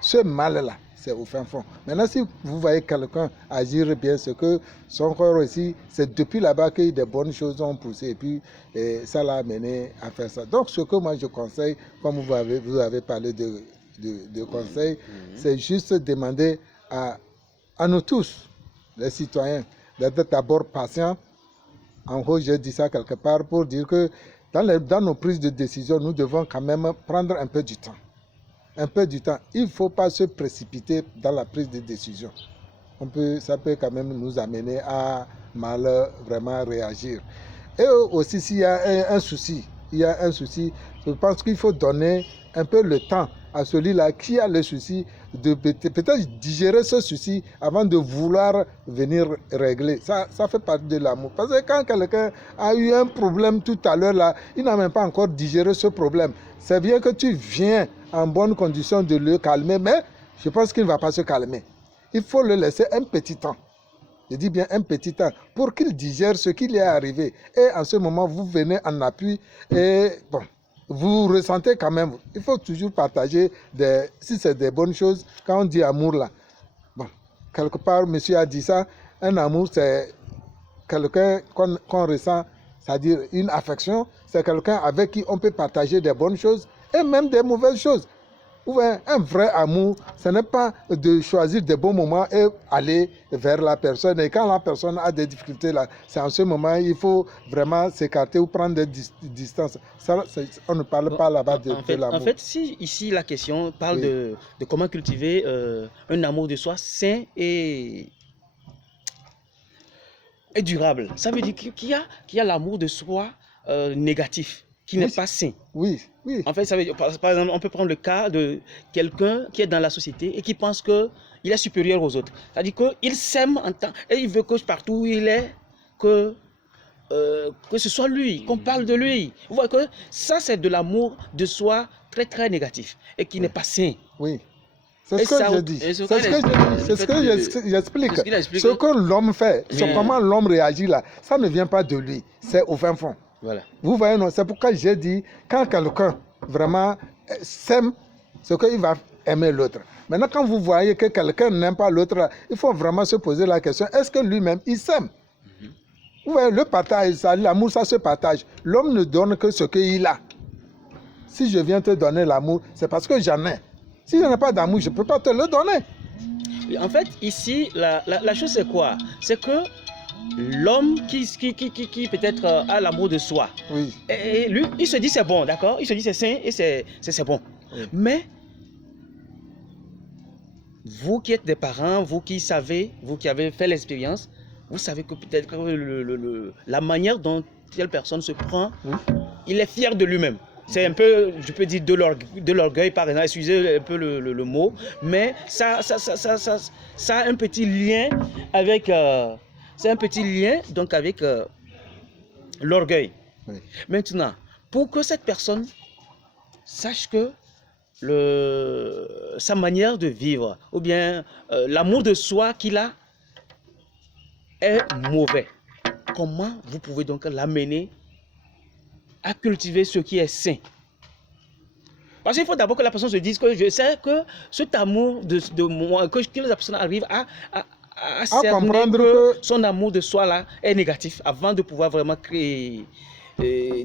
Ce mal-là, c'est au fin fond. Maintenant, si vous voyez quelqu'un agir bien, c'est que son corps aussi, c'est depuis là-bas que des bonnes choses ont poussé. Et puis, ça l'a amené à faire ça. Donc, ce que moi je conseille, comme vous avez parlé de conseils, c'est juste demander à nous tous, les citoyens, d'être d'abord patients. En gros, j'ai dit ça quelque part pour dire que dans nos prises de décision, nous devons quand même prendre un peu du temps. Un peu du temps. Il ne faut pas se précipiter dans la prise de décision. Ça peut quand même nous amener à mal vraiment réagir. Et aussi, s'il y a un souci, je pense qu'il faut donner un peu le temps à celui-là qui a le souci de peut-être digérer ce souci avant de vouloir venir régler. Ça fait partie de l'amour. Parce que quand quelqu'un a eu un problème tout à l'heure, là, il n'a même pas encore digéré ce problème. C'est bien que tu viens en bonne condition de le calmer, mais je pense qu'il ne va pas se calmer. Il faut le laisser un petit temps. Je dis bien un petit temps pour qu'il digère ce qui lui est arrivé. Et en ce moment, vous venez en appui et bon, vous ressentez quand même. Il faut toujours partager, si c'est des bonnes choses, quand on dit amour là. Bon, quelque part, monsieur a dit ça, un amour c'est quelqu'un qu'on ressent, c'est-à-dire une affection, c'est quelqu'un avec qui on peut partager des bonnes choses et même des mauvaises choses. Un vrai amour, ce n'est pas de choisir des bons moments et aller vers la personne. Et quand la personne a des difficultés, là, c'est en ce moment il faut vraiment s'écarter ou prendre des distances. Ça, on ne parle pas là-bas de l'amour. En fait, si ici la question parle de comment cultiver un amour de soi sain et durable, ça veut dire qu'il y a l'amour de soi négatif, qui n'est pas sain. Oui. En fait, ça veut dire, par exemple, on peut prendre le cas de quelqu'un qui est dans la société et qui pense qu'il est supérieur aux autres. C'est-à-dire qu'il s'aime en tant et il veut que partout où il est, que que ce soit lui, qu'on parle de lui. Vous voyez que ça, c'est de l'amour de soi très, très négatif et qui n'est pas sain. Oui. C'est Et ce que ça- je dis. et C'est ce ce que je dis. C'est ce que j'explique. c'est ce qu'il a expliqué. Ce que l'homme fait, c'est Mais- comment l'homme réagit là. Ça ne vient pas de lui. C'est au fin fond. Voilà. Vous voyez, non, c'est pourquoi j'ai dit, quand quelqu'un vraiment s'aime, c'est qu'il va aimer l'autre. Maintenant, quand vous voyez que quelqu'un n'aime pas l'autre, il faut vraiment se poser la question, est-ce que lui-même, il s'aime? Vous voyez, le partage, l'amour, ça se partage. L'homme ne donne que ce qu'il a. Si je viens te donner l'amour, c'est parce que j'en ai. Si je n'ai pas d'amour, je ne peux pas te le donner. En fait, ici, la chose c'est quoi? C'est que l'homme qui peut-être a l'amour de soi, Oui. et lui, il se dit c'est bon, d'accord? Il se dit c'est sain et c'est bon. Oui. Mais, vous qui êtes des parents, vous qui savez, vous qui avez fait l'expérience, vous savez que peut-être que la manière dont telle personne se prend, Oui. il est fier de lui-même. C'est un peu, je peux dire, de l'orgueil, par exemple, excusez un peu le mot, mais ça a un petit lien avec, c'est un petit lien donc avec l'orgueil. Oui. Maintenant, pour que cette personne sache que sa manière de vivre, ou bien l'amour de soi qu'il a est mauvais, comment vous pouvez donc l'amener à cultiver ce qui est sain? Parce qu'il faut d'abord que la personne se dise que je sais que cet amour de moi, que la personne arrive à cerner comprendre que que- son amour de soi là est négatif avant de pouvoir vraiment créer,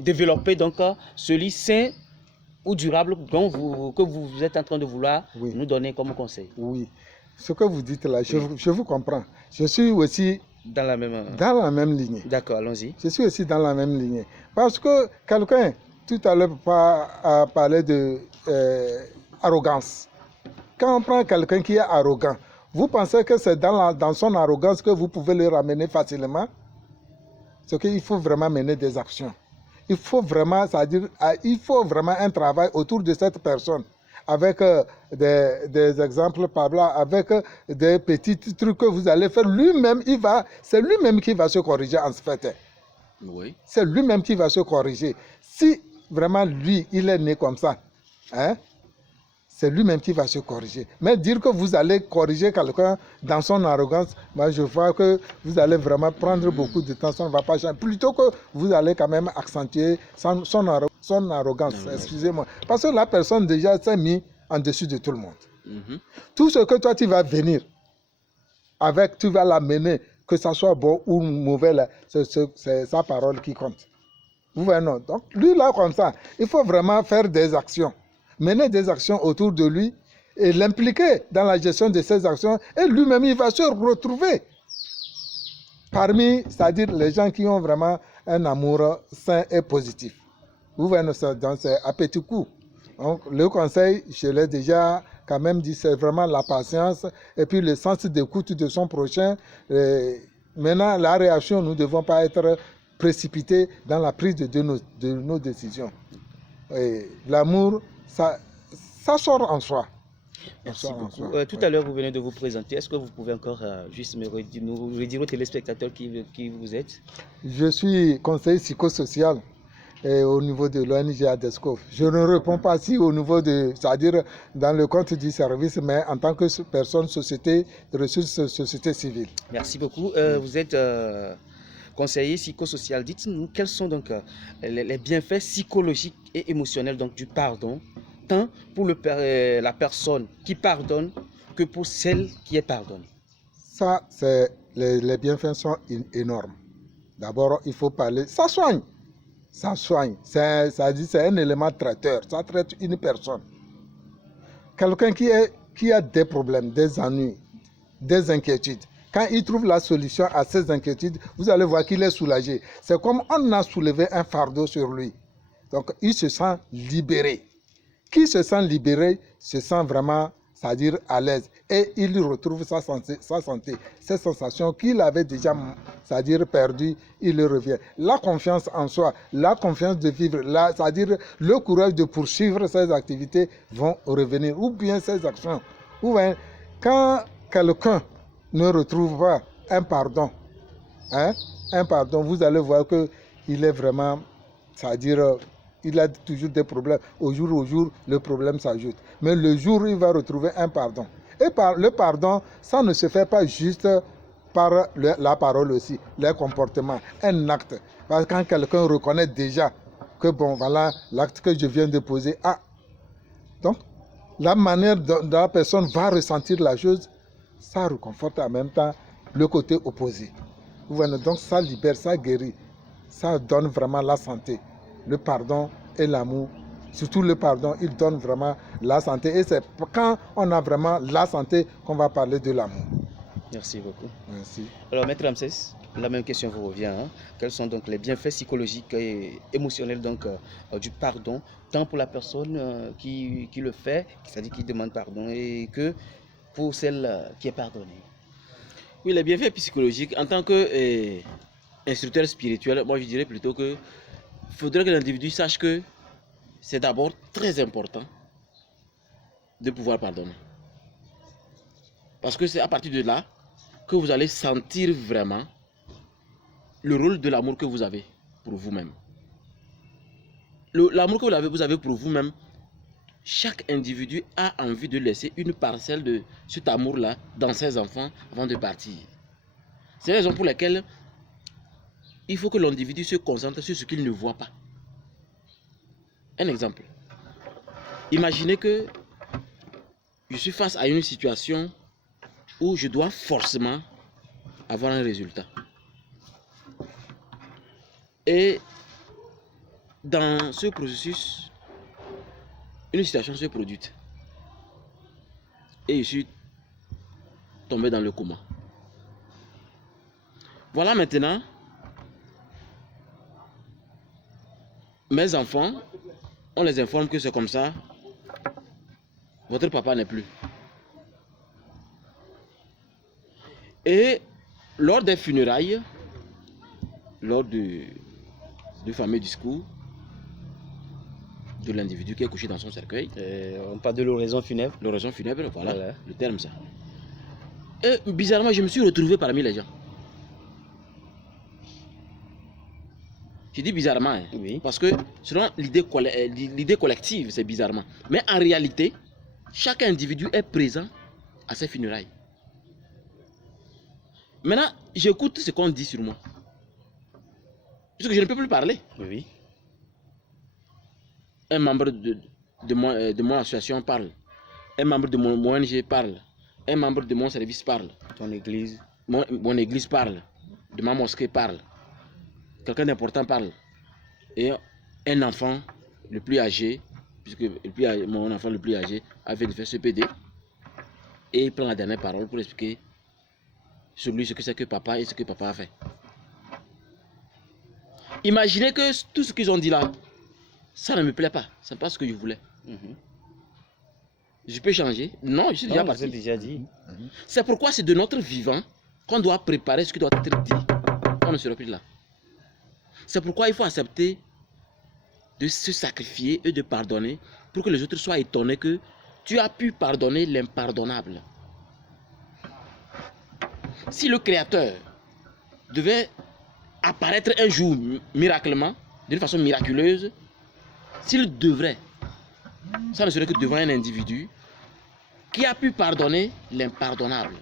développer donc celui sain ou durable que vous êtes en train de vouloir Oui. nous donner comme conseil. Oui. Ce que vous dites là, je vous comprends. Je suis aussi Dans la même... dans la même lignée. D'accord, allons-y. Je suis aussi dans la même lignée. Parce que quelqu'un, tout à l'heure, a parlé de arrogance. Quand on prend quelqu'un qui est arrogant, vous pensez que c'est dans son arrogance que vous pouvez le ramener facilement? C'est qu'il faut vraiment mener des actions. Il faut vraiment, c'est-à-dire, il faut vraiment un travail autour de cette personne, avec des exemples par là, avec des petits trucs que vous allez faire. Lui-même, c'est lui-même qui va se corriger en ce fait. Oui. C'est lui-même qui va se corriger. Si vraiment lui, il est né comme ça, hein, c'est lui-même qui va se corriger. Mais dire que vous allez corriger quelqu'un dans son arrogance, moi je vois que vous allez vraiment prendre beaucoup de temps, ça ne va pas changer. Plutôt que vous allez quand même accentuer son arrogance, excusez-moi. Parce que la personne déjà s'est mise en dessus de tout le monde. Mhm. Tout ce que toi tu vas venir avec, tu vas l'amener, que ça soit bon ou mauvais, là, c'est sa parole qui compte. Vous voyez, non? Donc, lui, là, comme ça, il faut vraiment faire des actions, mener des actions autour de lui et l'impliquer dans la gestion de ces actions. Et lui-même, il va se retrouver parmi, c'est-à-dire les gens qui ont vraiment un amour sain et positif. Vous voyez, donc c'est à petit coup. Donc, le conseil, je l'ai déjà quand même dit, c'est vraiment la patience et puis le sens d'écoute de son prochain. Et maintenant, la réaction, nous ne devons pas être précipités dans la prise de nos décisions. L'amour, ça sort en soi. Merci Ça, beaucoup. ça, Tout oui. à l'heure, vous venez de vous présenter. Est-ce que vous pouvez encore juste nous redire aux téléspectateurs qui vous êtes? Je suis conseiller psychosocial au niveau de l'ONG ADESCO. Je ne réponds pas si au niveau c'est-à-dire dans le compte du service, mais en tant que personne, société, ressources, société civile. Merci beaucoup. Vous êtes conseiller psychosocial. Dites-nous quels sont donc les bienfaits psychologiques et émotionnels donc, du pardon, tant pour la personne qui pardonne que pour celle qui est pardonnée. Ça, les bienfaits sont énormes. D'abord, il faut parler. Ça soigne. Ça soigne. C'est un élément traiteur. Ça traite une personne. Quelqu'un qui a des problèmes, des ennuis, des inquiétudes. Quand il trouve la solution à ces inquiétudes, vous allez voir qu'il est soulagé. C'est comme on a soulevé un fardeau sur lui. Donc, il se sent libéré. Qui se sent libéré se sent vraiment, c'est-à-dire à l'aise. Et il retrouve sa santé, ces sensations qu'il avait déjà, c'est-à-dire perdues, il revient. La confiance en soi, la confiance de vivre, c'est-à-dire le courage de poursuivre ses activités vont revenir. Ou bien ses actions. Ou bien, quand quelqu'un ne retrouve pas un pardon, hein, un pardon, vous allez voir qu'il est vraiment, c'est-à-dire, il a toujours des problèmes. Au jour, le problème s'ajoute. Mais le jour où il va retrouver un pardon. Et le pardon, ça ne se fait pas juste par la parole aussi, le comportement, un acte. Parce que quand quelqu'un reconnaît déjà que bon, voilà, l'acte que je viens de poser, donc, la manière dont la personne va ressentir la chose, ça réconforte en même temps le côté opposé. Vous voyez, donc ça libère, ça guérit, ça donne vraiment la santé. Le pardon et l'amour, surtout le pardon, il donne vraiment la santé. Et c'est quand on a vraiment la santé qu'on va parler de l'amour. Merci beaucoup. Merci. Alors, Maître Ramsès, la même question vous revient. Quels sont donc les bienfaits psychologiques et émotionnels donc, du pardon, tant pour la personne qui le fait, c'est-à-dire qui demande pardon, et que pour celle qui est pardonnée? Oui, les bienfaits psychologiques, en tant qu'instructeur spirituel, moi je dirais plutôt que il faudrait que l'individu sache que c'est d'abord très important de pouvoir pardonner. Parce que c'est à partir de là que vous allez sentir vraiment le rôle de l'amour que vous avez pour vous-même. L'amour que vous avez pour vous-même, chaque individu a envie de laisser une parcelle de cet amour-là dans ses enfants avant de partir. C'est la raison pour laquelle il faut que l'individu se concentre sur ce qu'il ne voit pas. Un exemple. Imaginez que je suis face à une situation où je dois forcément avoir un résultat. Et dans ce processus, une situation s'est produite. Et je suis tombé dans le coma. Voilà maintenant, mes enfants, on les informe que c'est comme ça. Votre papa n'est plus. Et lors des funérailles, lors du fameux discours de l'individu qui est couché dans son cercueil. On parle de l'oraison funèbre. L'oraison funèbre, voilà, le terme ça. Et bizarrement, je me suis retrouvé parmi les gens. Je dis bizarrement, hein, Oui. parce que selon l'idée collective, c'est bizarrement. Mais en réalité, chaque individu est présent à ses funérailles. Maintenant, j'écoute ce qu'on dit sur moi. Parce que je ne peux plus parler. Oui. Un membre de mon association parle. Un membre de mon ONG parle. Un membre de mon service parle. Ton église. Mon église parle. De ma mosquée parle. Quelqu'un d'important parle. Et un enfant le plus âgé, puisque mon enfant le plus âgé avait fait ce PD, et il prend la dernière parole pour expliquer sur lui ce que c'est que papa et ce que papa a fait. Imaginez que tout ce qu'ils ont dit là, ça ne me plaît pas. Ce n'est pas ce que je voulais. Je peux changer? Non, je suis déjà parti. Déjà dit. C'est pourquoi c'est de notre vivant qu'on doit préparer ce qui doit être dit. On ne sera plus là. C'est pourquoi il faut accepter de se sacrifier et de pardonner pour que les autres soient étonnés que tu as pu pardonner l'impardonnable. Si le Créateur devait apparaître un jour miraculeusement, d'une façon miraculeuse, s'il devrait, ça ne serait que devant un individu qui a pu pardonner l'impardonnable.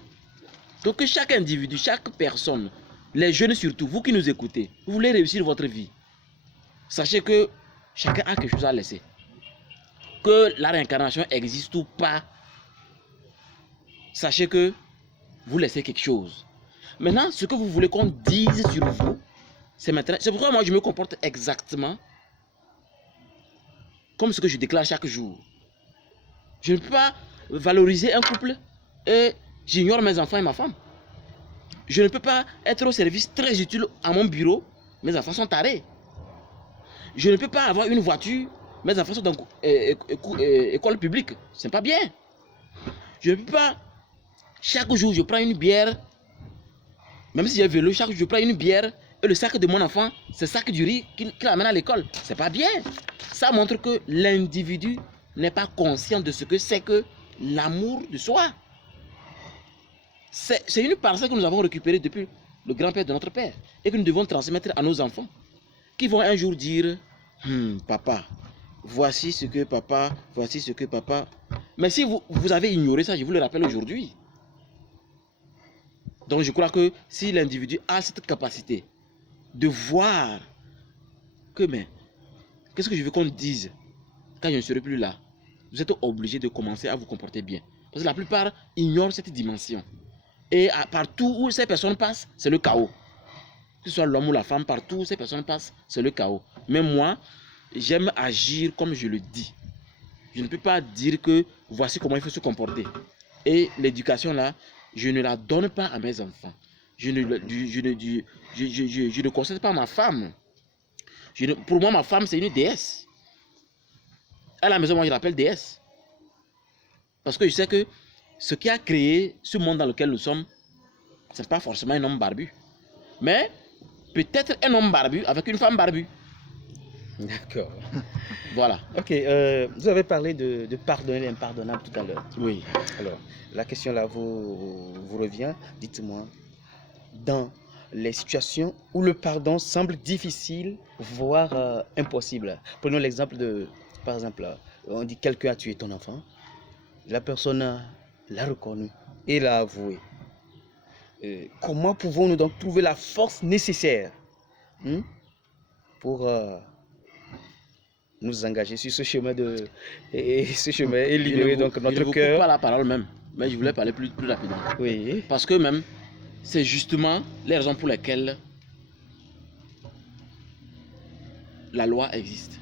Donc que chaque individu, chaque personne, les jeunes surtout, vous qui nous écoutez, vous voulez réussir votre vie, sachez que chacun a quelque chose à laisser. Que la réincarnation existe ou pas, sachez que vous laissez quelque chose. Maintenant, ce que vous voulez qu'on dise sur vous, c'est maintenant. C'est pourquoi moi je me comporte exactement comme ce que je déclare chaque jour. Je ne peux pas valoriser un couple et j'ignore mes enfants et ma femme. Je ne peux pas être au service très utile à mon bureau, mes enfants sont tarés. Je ne peux pas avoir une voiture, mes enfants sont dans école publique, c'est pas bien. Je ne peux pas, chaque jour je prends une bière, même si j'ai vélo, chaque jour je prends une bière et le sac de mon enfant, c'est le sac du riz qu'il amène à l'école. C'est pas bien. Ça montre que l'individu n'est pas conscient de ce que c'est que l'amour de soi. C'est une parcelle que nous avons récupérée depuis le grand-père de notre père, et que nous devons transmettre à nos enfants, qui vont un jour dire, papa, voici ce que papa, voici ce que papa. Mais si vous avez ignoré ça, je vous le rappelle aujourd'hui. Donc je crois que si l'individu a cette capacité de voir que, mais, qu'est-ce que je veux qu'on dise quand je ne serai plus là, vous êtes obligé de commencer à vous comporter bien. Parce que la plupart ignorent cette dimension. Et partout où ces personnes passent, c'est le chaos. Que ce soit l'homme ou la femme, partout où ces personnes passent, c'est le chaos. Mais moi, j'aime agir comme je le dis. Je ne peux pas dire que voici comment il faut se comporter. Et l'éducation là, je ne la donne pas à mes enfants. Je ne conseille pas à ma femme. Pour moi, ma femme, c'est une déesse. À la maison, moi, je l'appelle déesse. Parce que je sais que ce qui a créé ce monde dans lequel nous sommes, ce n'est pas forcément un homme barbu. Mais peut-être un homme barbu avec une femme barbue. D'accord. Voilà. Ok, vous avez parlé de pardonner l'impardonnable tout à l'heure. Oui. Alors, la question là vous revient. Dites-moi, dans les situations où le pardon semble difficile, voire impossible. Prenons l'exemple de, par exemple, on dit quelqu'un a tué ton enfant. La personne l'a reconnu et l'a avoué. Comment pouvons-nous donc trouver la force nécessaire pour nous engager sur ce chemin et libérer donc notre cœur? Je ne vous coupe pas la parole même, mais je voulais parler plus rapidement. Oui. Parce que même, c'est justement les raisons pour lesquelles la loi existe.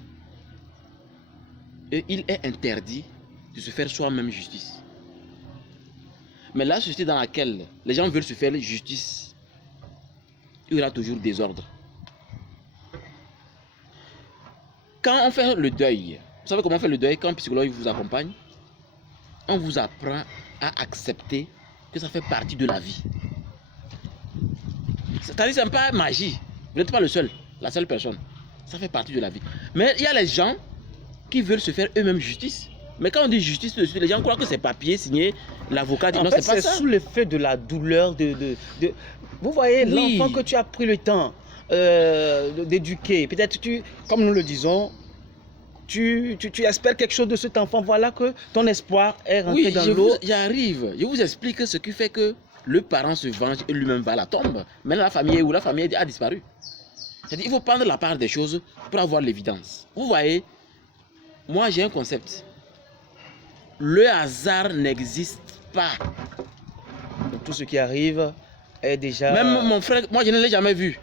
Et il est interdit de se faire soi-même justice. Mais la société dans laquelle les gens veulent se faire justice, il y aura toujours désordre. Quand on fait le deuil, vous savez comment on fait le deuil? Quand un psychologue vous accompagne, on vous apprend à accepter que ça fait partie de la vie. C'est-à-dire que ce n'est pas magie. Vous n'êtes pas le seul, la seule personne. Ça fait partie de la vie. Mais il y a les gens qui veulent se faire eux-mêmes justice. Mais quand on dit justice, les gens croient que c'est papier signé, l'avocat dit non, c'est pas ça. C'est sous l'effet de la douleur Vous voyez, oui, l'enfant que tu as pris le temps d'éduquer, peut-être comme nous le disons, tu espères quelque chose de cet enfant, voilà que ton espoir est rentré dans l'eau. J'y arrive. Je vous explique ce qui fait que le parent se venge et lui-même va à la tombe. Maintenant, la famille est où? La famille a disparu. C'est-à-dire, il faut prendre la part des choses pour avoir l'évidence. Vous voyez, moi j'ai un concept. Le hasard n'existe pas. Donc, tout ce qui arrive est déjà... Même mon frère, moi je ne l'ai jamais vu.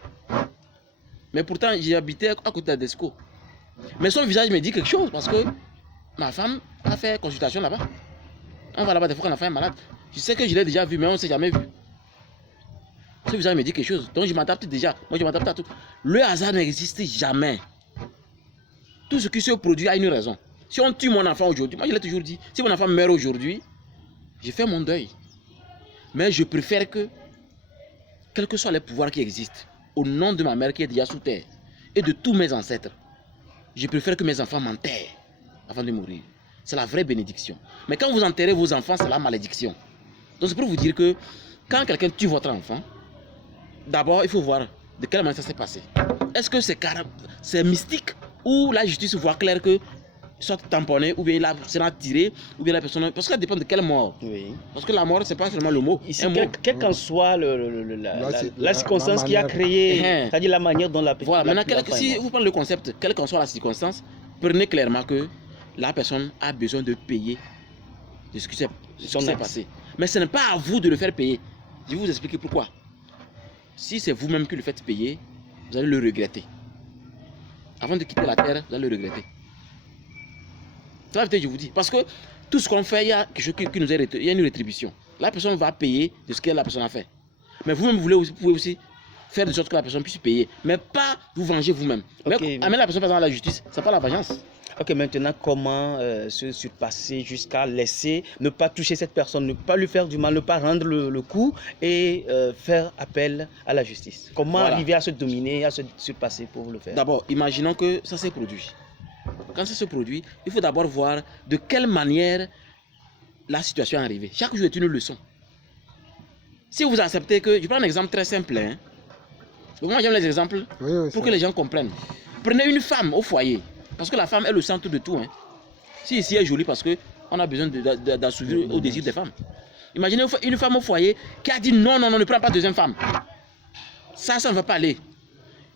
Mais pourtant, j'ai habité à côté d'Adesco. Mais son visage me dit quelque chose parce que ma femme a fait consultation là-bas. On va là-bas des fois quand l'enfant est malade. Je sais que je l'ai déjà vu, mais on ne s'est jamais vu. Ce visage me dit quelque chose. Donc je m'adapte déjà. Moi je m'adapte à tout. Le hasard n'existe jamais. Tout ce qui se produit a une raison. Si on tue mon enfant aujourd'hui, moi je l'ai toujours dit, si mon enfant meurt aujourd'hui, je fais mon deuil. Mais je préfère que, quels que soient les pouvoirs qui existent, au nom de ma mère qui est déjà sous terre, et de tous mes ancêtres, je préfère que mes enfants m'enterrent avant de mourir. C'est la vraie bénédiction. Mais quand vous enterrez vos enfants, c'est la malédiction. Donc c'est pour vous dire que, quand quelqu'un tue votre enfant, d'abord il faut voir de quelle manière ça s'est passé. Est-ce que c'est mystique, ou la justice voit clair que soit tamponné, ou bien il sera tiré, ou bien la personne... Parce que ça dépend de quelle mort. Oui. Parce que la mort, c'est pas seulement le mot. Ici, quelle qu'en soit la circonstance qui a créé, c'est-à-dire la manière dont la personne... Voilà, maintenant, si vous prenez le concept, quelle qu'en soit la circonstance, prenez clairement que la personne a besoin de payer de ce qui s'est passé. Mais ce n'est pas à vous de le faire payer. Je vais vous expliquer pourquoi. Si c'est vous-même qui le faites payer, vous allez le regretter. Avant de quitter la terre, vous allez le regretter. Je vous dis, parce que tout ce qu'on fait, il y a quelque chose qui nous est, il y a une rétribution. La personne va payer de ce que la personne a fait. Mais vous-même, vous pouvez aussi faire de sorte que la personne puisse payer. Mais pas vous venger vous-même. Okay. Amener la personne à la justice, ce n'est pas la vengeance. Ok, maintenant, comment se surpasser jusqu'à laisser, ne pas toucher cette personne, ne pas lui faire du mal, ne pas rendre le coup et faire appel à la justice. Comment arriver à se dominer, à se surpasser pour le faire? D'abord, imaginons que ça s'est produit. Quand ça se produit, il faut d'abord voir de quelle manière la situation est arrivée. Chaque jour est une leçon. Si vous acceptez que... Je prends un exemple très simple. Hein. Moi, j'aime les exemples pour que les gens comprennent. Prenez une femme au foyer. Parce que la femme est le centre de tout. Hein. Si ici est jolie parce qu'on a besoin d'assouvir au désir des femmes. Imaginez une femme au foyer qui a dit non, ne prends pas deuxième femme. Ça ne va pas aller.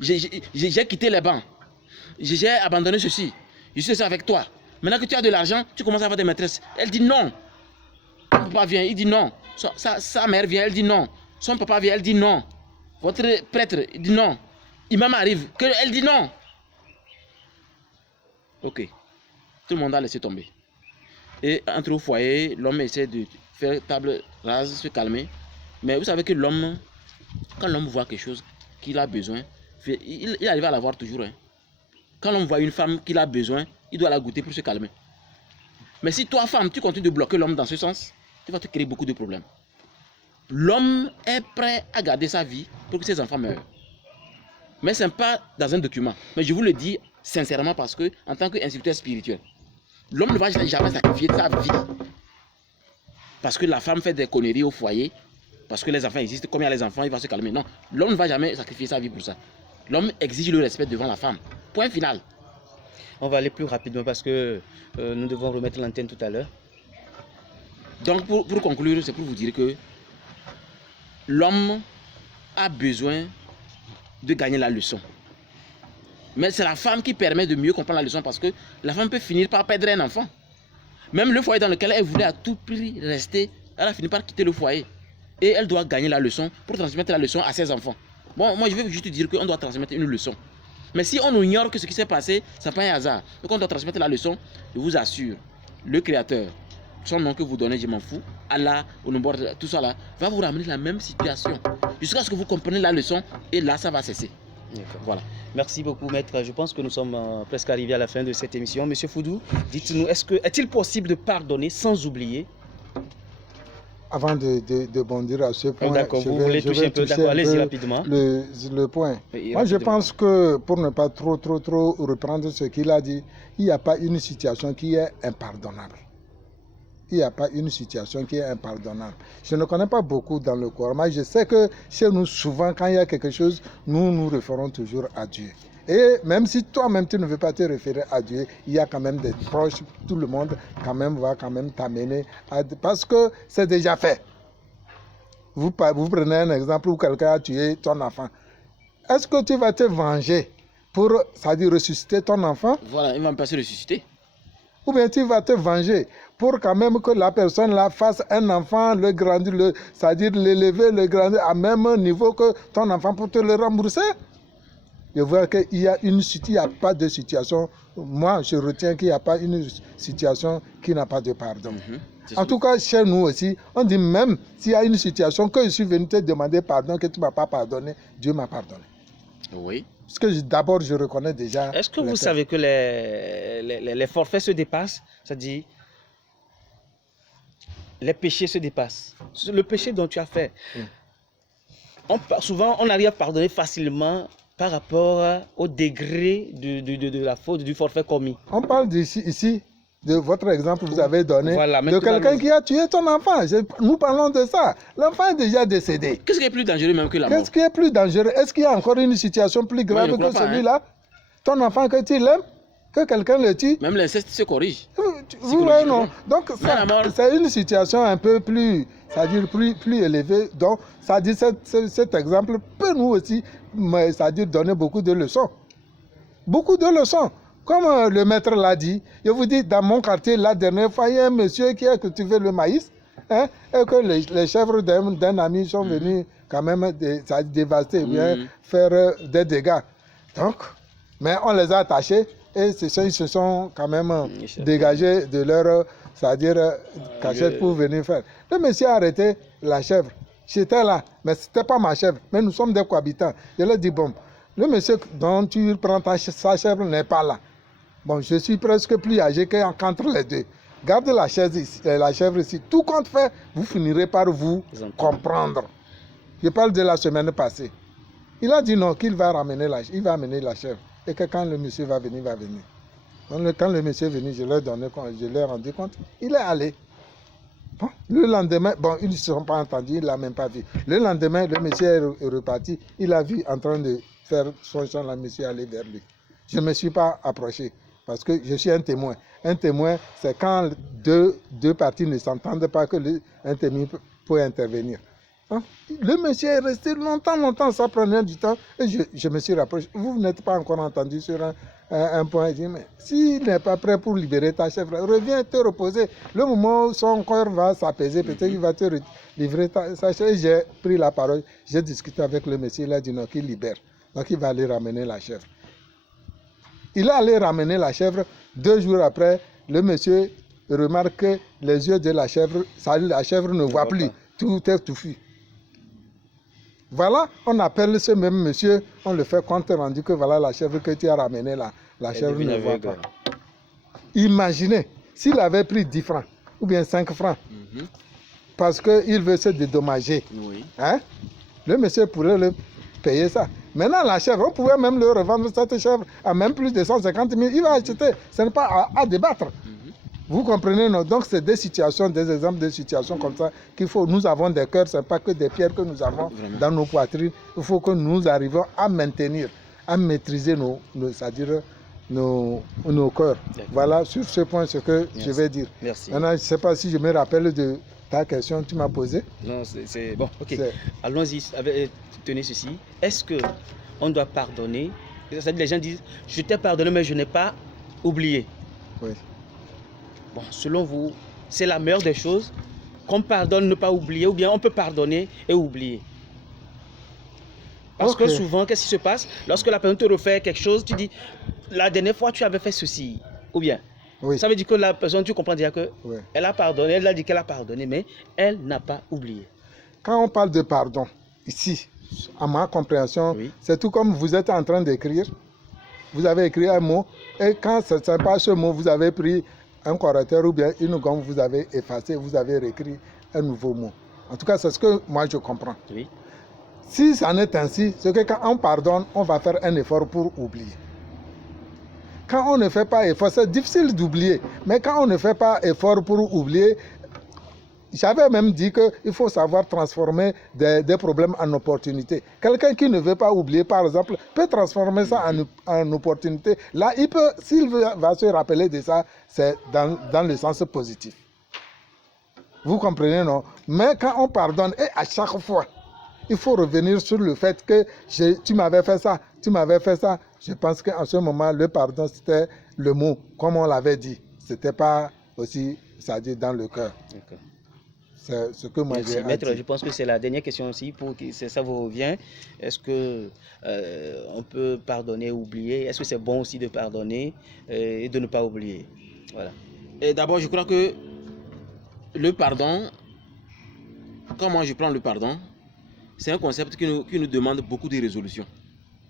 J'ai quitté les bancs. J'ai abandonné ceci. Je suis ça avec toi. Maintenant que tu as de l'argent, tu commences à avoir des maîtresses. Elle dit non. Son papa vient, il dit non. Sa mère vient, elle dit non. Son papa vient, elle dit non. Votre prêtre, il dit non. Imam arrive, elle dit non. Ok. Tout le monde a laissé tomber. Et entre au foyer, l'homme essaie de faire table rase, se calmer. Mais vous savez que l'homme, quand l'homme voit quelque chose qu'il a besoin, il arrive à l'avoir toujours. Hein. Quand l'homme voit une femme qu'il a besoin, il doit la goûter pour se calmer. Mais si toi, femme, tu continues de bloquer l'homme dans ce sens, tu vas te créer beaucoup de problèmes. L'homme est prêt à garder sa vie pour que ses enfants meurent. Mais ce n'est pas dans un document. Mais je vous le dis sincèrement parce que, en tant qu'instructeur spirituel, l'homme ne va jamais sacrifier sa vie. Parce que la femme fait des conneries au foyer, parce que les enfants existent, comme il y a les enfants, il va se calmer. Non, l'homme ne va jamais sacrifier sa vie pour ça. L'homme exige le respect devant la femme. Point final. On va aller plus rapidement parce que nous devons remettre l'antenne tout à l'heure. Donc pour conclure, c'est pour vous dire que l'homme a besoin de gagner la leçon. Mais c'est la femme qui permet de mieux comprendre la leçon parce que la femme peut finir par perdre un enfant. Même le foyer dans lequel elle voulait à tout prix rester, elle a fini par quitter le foyer. Et elle doit gagner la leçon pour transmettre la leçon à ses enfants. Bon, moi je vais juste dire qu'on doit transmettre une leçon. Mais si on ignore que ce qui s'est passé, ça n'est pas un hasard. Donc on doit transmettre la leçon, je vous assure, le Créateur, son nom que vous donnez, je m'en fous, Allah, tout ça là, va vous ramener la même situation. Jusqu'à ce que vous compreniez la leçon, et là ça va cesser. Voilà. Merci beaucoup, maître. Je pense que nous sommes presque arrivés à la fin de cette émission. Monsieur Foudou, dites-nous, est-il possible de pardonner sans oublier? Avant de bondir à ce point, d'accord, vous voulez toucher un peu, d'accord, allez-y rapidement. Le point. Oui, moi, je pense que pour ne pas trop reprendre ce qu'il a dit, il n'y a pas une situation qui est impardonnable. Il n'y a pas une situation qui est impardonnable. Je ne connais pas beaucoup dans le Coran, mais je sais que chez nous, souvent, quand il y a quelque chose, nous nous référons toujours à Dieu. Et même si toi-même tu ne veux pas te référer à Dieu, il y a quand même des proches, tout le monde quand même va quand même t'amener à... Parce que c'est déjà fait. Vous prenez un exemple où quelqu'un a tué ton enfant. Est-ce que tu vas te venger pour, c'est-à-dire ressusciter ton enfant? Voilà, il va me passer ressusciter. Ou bien tu vas te venger pour quand même que la personne là fasse un enfant, le grandir, c'est-à-dire l'élever, le grandir à même niveau que ton enfant pour te le rembourser? Je vois qu'il y a il n'y a pas de situation. Moi, je retiens qu'il n'y a pas une situation qui n'a pas de pardon. En tout cas, chez nous aussi, on dit même s'il y a une situation que je suis venu te demander pardon, que tu ne m'as pas pardonné, Dieu m'a pardonné. Oui. Parce que d'abord, je reconnais déjà... Est-ce que vous savez que les forfaits se dépassent? C'est-à-dire, les péchés se dépassent. Le péché dont tu as fait. Souvent, on arrive à pardonner facilement par rapport au degré de la faute, du forfait commis. On parle ici, de votre exemple que vous avez donné, voilà, de quelqu'un qui a tué ton enfant. Nous parlons de ça. L'enfant est déjà décédé. Qu'est-ce qui est plus dangereux même que la mort? Qu'est-ce qui est plus dangereux? Est-ce qu'il y a encore une situation plus grave que celui-là? Ton enfant que tu l'aimes, que quelqu'un le tue? Même l'inceste se corrige. Vous voyez, non? Donc, c'est une situation un peu plus, c'est-à-dire plus élevée. Donc, ça dit cet exemple peut nous aussi, c'est-à-dire donner beaucoup de leçons. Beaucoup de leçons. Comme le maître l'a dit, je vous dis, dans mon quartier, la dernière fois, il y a un monsieur qui a cultivé le maïs, hein, et que les chèvres d'un ami sont venus quand même dévaster, bien faire des dégâts. Donc, mais on les a attachés et ils se sont quand même dégagés de leur, c'est-à-dire cachette pour venir faire. Le monsieur a arrêté la chèvre. J'étais là, mais ce n'était pas ma chèvre, mais nous sommes des cohabitants. Je lui ai dit, bon, le monsieur dont tu prends sa chèvre n'est pas là. Bon, je suis presque plus âgé qu'entre les deux. Garde la chèvre ici. Tout compte fait, vous finirez par vous comprendre. Je parle de la semaine passée. Il a dit non, qu'il va amener la chèvre. Et que quand le monsieur va venir, il va venir. Donc, quand le monsieur est venu, je leur ai rendu compte. Il est allé. Bon, le lendemain, bon, ils ne se sont pas entendus, il ne l'a même pas vu. Le lendemain, le monsieur est reparti. Il a vu en train de faire son champ, le monsieur aller vers lui. Je ne me suis pas approché parce que je suis un témoin. Un témoin, c'est quand deux parties ne s'entendent pas que un témoin peut intervenir. Hein? Le monsieur est resté longtemps, ça prenait du temps. Et je me suis rapproché. Vous n'êtes pas encore entendu sur un point. Il dit, mais s'il n'est pas prêt pour libérer ta chèvre, reviens te reposer. Le moment où son corps va s'apaiser, peut-être qu'il va te livrer sa chèvre. J'ai pris la parole, j'ai discuté avec le monsieur, il a dit non, qu'il libère. Donc il va aller ramener la chèvre. Il est allé ramener la chèvre. 2 jours après, le monsieur remarque que les yeux de la chèvre, la chèvre ne voit plus. Tout est touffu. Voilà, on appelle ce même monsieur, on le fait compte rendu que voilà la chèvre que tu as ramenée là. La chèvre ne voit pas. Imaginez, s'il avait pris 10 francs ou bien 5 francs, parce qu'il veut se dédommager, hein, le monsieur pourrait le payer ça. Maintenant, la chèvre, on pouvait même le revendre cette chèvre à même plus de 150 000. Il va acheter, ce n'est pas à débattre. Vous comprenez, non? Donc, c'est des situations, des exemples de situations comme ça qu'il faut. Nous avons des cœurs, ce n'est pas que des pierres que nous avons dans nos poitrines. Il faut que nous arrivions à maintenir, à maîtriser c'est-à-dire nos cœurs. Voilà, sur ce point, ce que je vais dire. Merci. Maintenant, je ne sais pas si je me rappelle de ta question que tu m'as posée. Non, c'est bon, ok. Allons-y, tenez ceci. Est-ce qu'on doit pardonner? C'est-à-dire, les gens disent, je t'ai pardonné, mais je n'ai pas oublié. Oui. Bon, selon vous, c'est la meilleure des choses qu'on pardonne, ne pas oublier, ou bien on peut pardonner et oublier. Parce que souvent, qu'est-ce qui se passe? Lorsque la personne te refait quelque chose, tu dis, la dernière fois, tu avais fait ceci. Ou bien, ça veut dire que la personne, tu comprends déjà qu'elle a pardonné, elle a dit qu'elle a pardonné, mais elle n'a pas oublié. Quand on parle de pardon, ici, à ma compréhension, c'est tout comme vous êtes en train d'écrire. Vous avez écrit un mot, et quand ce n'est pas ce mot, vous avez pris un correcteur ou bien une gomme, vous avez effacé, vous avez réécrit un nouveau mot. En tout cas, c'est ce que moi je comprends. Oui. Si ça en est ainsi, c'est que quand on pardonne, on va faire un effort pour oublier. Quand on ne fait pas effort, c'est difficile d'oublier. Mais quand on ne fait pas effort pour oublier, j'avais même dit qu'il faut savoir transformer des problèmes en opportunités. Quelqu'un qui ne veut pas oublier, par exemple, peut transformer ça en opportunité. Là, il peut, s'il va se rappeler de ça, c'est dans le sens positif. Vous comprenez, non? Mais quand on pardonne, et à chaque fois, il faut revenir sur le fait que tu m'avais fait ça, tu m'avais fait ça. Je pense qu'en ce moment, le pardon, c'était le mot, comme on l'avait dit. Ce n'était pas aussi, c'est-à-dire dans le cœur. C'est ce que moi j'ai dit. Maître, je pense que c'est la dernière question aussi, pour que ça vous revient. Est-ce que on peut pardonner ou oublier? Est-ce que c'est bon aussi de pardonner et de ne pas oublier? Voilà. Et d'abord, je crois que le pardon, quand moi je prends le pardon, c'est un concept qui nous demande beaucoup de résolutions.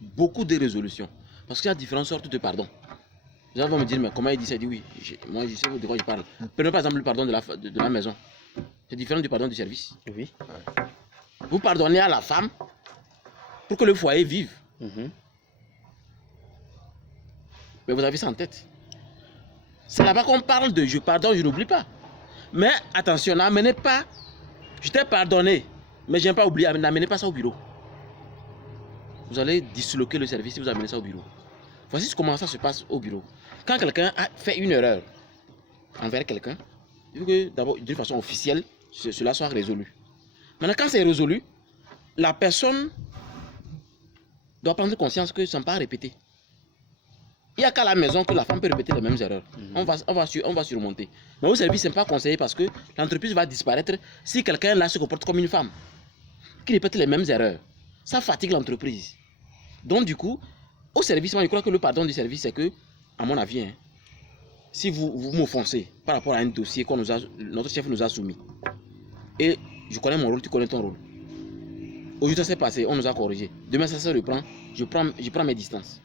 Beaucoup de résolutions. Parce qu'il y a différentes sortes de pardon. Les gens vont me dire, mais comment il dit ça? Il dit oui, moi je sais de quoi je parle. Prenons par exemple le pardon de la maison. C'est différent du pardon du service. Oui. Vous pardonnez à la femme pour que le foyer vive. Mais vous avez ça en tête. C'est là-bas qu'on parle de je pardonne, je n'oublie pas. Mais attention, n'amenez pas, je t'ai pardonné, mais je n'ai pas oublié, n'amenez pas ça au bureau. Vous allez disloquer le service si vous amenez ça au bureau. Voici comment ça se passe au bureau. Quand quelqu'un a fait une erreur envers quelqu'un, il faut que d'abord, d'une façon officielle, cela soit résolu. Maintenant, quand c'est résolu, la personne doit prendre conscience que ça ne va pas répéter. Il n'y a qu'à la maison que la femme peut répéter les mêmes erreurs. On va surmonter. Mais au service, ce n'est pas conseillé parce que l'entreprise va disparaître si quelqu'un là se comporte comme une femme, qui répète les mêmes erreurs. Ça fatigue l'entreprise. Donc du coup, au service, moi je crois que le pardon du service, c'est que, à mon avis, si vous m'offensez par rapport à un dossier que notre chef nous a soumis, et je connais mon rôle, tu connais ton rôle. Aujourd'hui ça s'est passé, on nous a corrigé. Demain ça se reprend, je prends mes distances.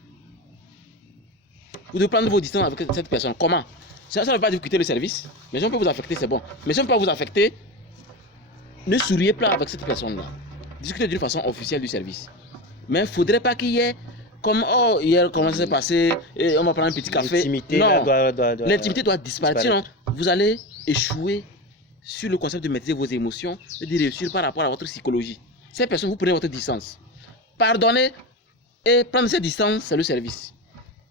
Vous devez prendre vos distances avec cette personne. Comment? Ça ne veut pas dire quitter le service, mais si on peut vous affecter, c'est bon. Mais si on peut pas vous affecter, ne souriez pas avec cette personne-là. Discutez d'une façon officielle du service. Mais il ne faudrait pas qu'il y ait comme oh hier comment ça s'est passé et on va prendre un petit café. L'intimité l'intimité doit disparaître. Sinon vous allez échouer sur le concept de maîtriser vos émotions et de réussir par rapport à votre psychologie. Ces personnes, vous prenez votre distance. Pardonner et prendre cette distance, c'est le service.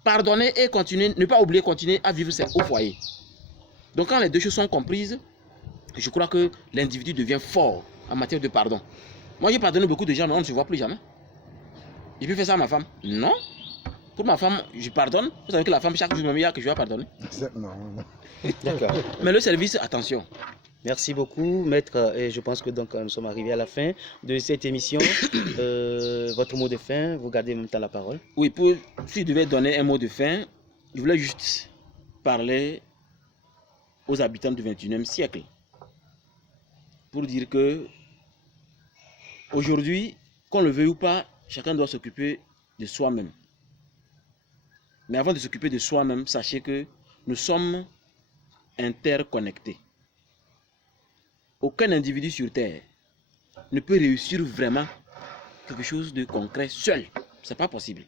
Pardonner et continuer, ne pas oublier continuer à vivre au foyer. Donc quand les deux choses sont comprises, je crois que l'individu devient fort en matière de pardon. Moi, j'ai pardonné beaucoup de gens, mais on ne se voit plus jamais. Je peux faire ça à ma femme? Non. Pour ma femme, je pardonne. Vous savez que la femme, chaque jour, il y a que je dois pardonner. Non. D'accord. Mais le service, attention. Merci beaucoup, maître. Et je pense que donc nous sommes arrivés à la fin de cette émission. Votre mot de fin, vous gardez en même temps la parole. Oui, si je devais donner un mot de fin, je voulais juste parler aux habitants du 21e siècle. Pour dire que aujourd'hui, qu'on le veuille ou pas, chacun doit s'occuper de soi-même. Mais avant de s'occuper de soi-même, sachez que nous sommes interconnectés. Aucun individu sur Terre ne peut réussir vraiment quelque chose de concret seul. Ce n'est pas possible.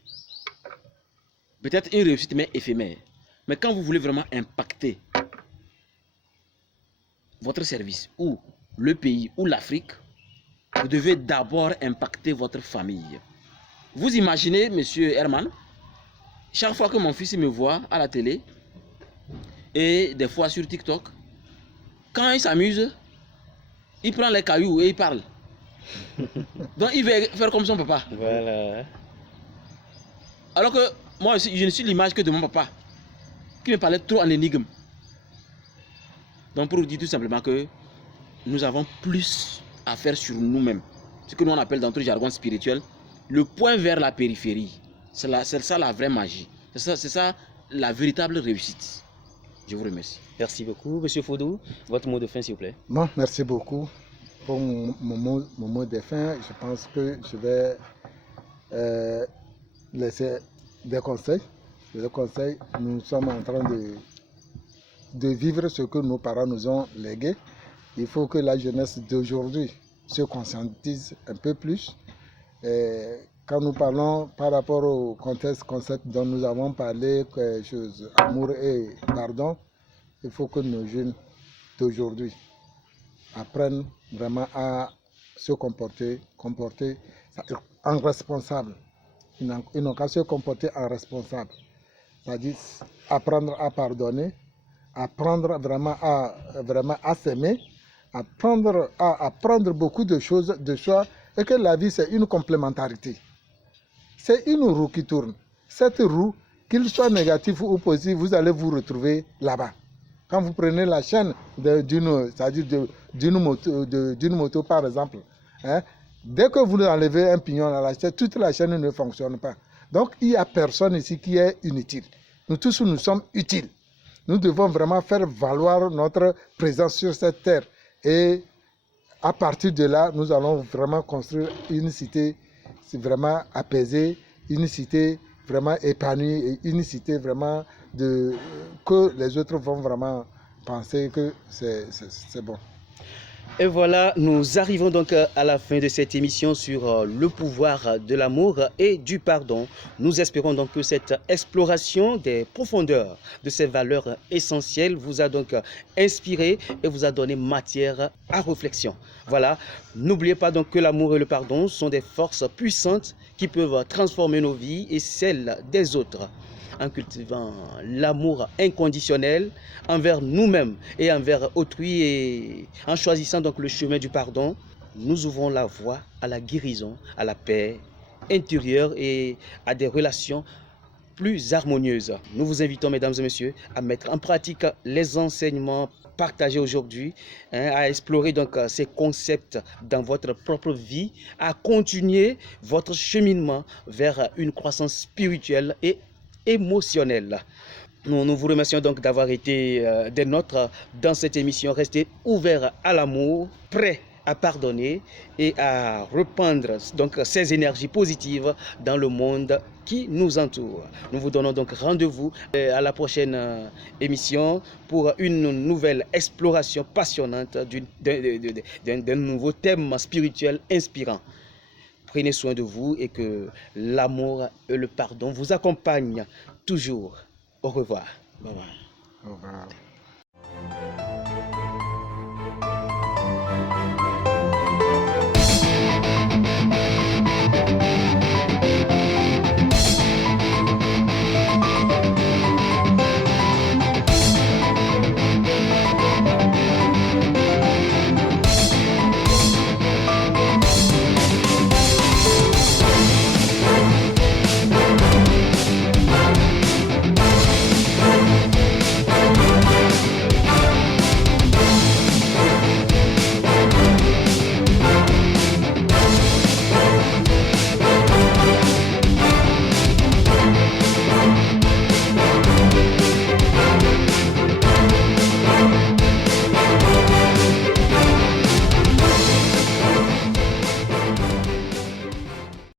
Peut-être une réussite, mais éphémère. Mais quand vous voulez vraiment impacter votre service, ou le pays, ou l'Afrique, vous devez d'abord impacter votre famille. Vous imaginez, monsieur Herman, chaque fois que mon fils me voit à la télé, et des fois sur TikTok, quand il s'amuse, il prend les cailloux et il parle. Donc il veut faire comme son papa. Voilà. Alors que moi, je ne suis l'image que de mon papa, qui me parlait trop en énigme. Donc pour vous dire tout simplement que nous avons plus à faire sur nous-mêmes. Ce que nous on appelle dans notre jargon spirituel, le point vers la périphérie. C'est ça la vraie magie. C'est ça la véritable réussite. Je vous remercie. Merci beaucoup. Monsieur Fodou, votre mot de fin, s'il vous plaît. Bon, merci beaucoup pour mon mot de fin. Je pense que je vais laisser des conseils. Des conseils. Nous sommes en train de vivre ce que nos parents nous ont légué. Il faut que la jeunesse d'aujourd'hui se conscientise un peu plus. Et quand nous parlons par rapport au concept dont nous avons parlé, amour et pardon, il faut que nos jeunes d'aujourd'hui apprennent vraiment à se comporter en responsable. Ils n'ont qu'à se comporter en responsable. C'est-à-dire apprendre à pardonner, apprendre vraiment à s'aimer, apprendre à apprendre beaucoup de choses de soi, et que la vie c'est une complémentarité. C'est une roue qui tourne. Cette roue, qu'il soit négatif ou positif, vous allez vous retrouver là-bas. Quand vous prenez la chaîne d'une moto par exemple, hein, dès que vous enlevez un pignon à la chaîne, toute la chaîne ne fonctionne pas. Donc il n'y a personne ici qui est inutile. Nous tous, nous sommes utiles. Nous devons vraiment faire valoir notre présence sur cette terre. Et à partir de là, nous allons vraiment construire une cité vraiment apaisée, une cité vraiment épanouie et une cité vraiment que les autres vont vraiment penser que c'est bon. Et voilà, nous arrivons donc à la fin de cette émission sur le pouvoir de l'amour et du pardon. Nous espérons donc que cette exploration des profondeurs de ces valeurs essentielles vous a donc inspiré et vous a donné matière à réflexion. Voilà, n'oubliez pas donc que l'amour et le pardon sont des forces puissantes qui peuvent transformer nos vies et celles des autres. En cultivant l'amour inconditionnel envers nous-mêmes et envers autrui et en choisissant donc le chemin du pardon, nous ouvrons la voie à la guérison, à la paix intérieure et à des relations plus harmonieuses. Nous vous invitons, mesdames et messieurs, à mettre en pratique les enseignements partagés aujourd'hui, à explorer donc ces concepts dans votre propre vie, à continuer votre cheminement vers une croissance spirituelle et émotionnel. Nous vous remercions donc d'avoir été des nôtres dans cette émission. Restez ouverts à l'amour, prêts à pardonner et à répandre donc ces énergies positives dans le monde qui nous entoure. Nous vous donnons donc rendez-vous à la prochaine émission pour une nouvelle exploration passionnante d'un nouveau thème spirituel inspirant. Prenez soin de vous et que l'amour et le pardon vous accompagnent toujours. Au revoir. Bye bye. Au revoir.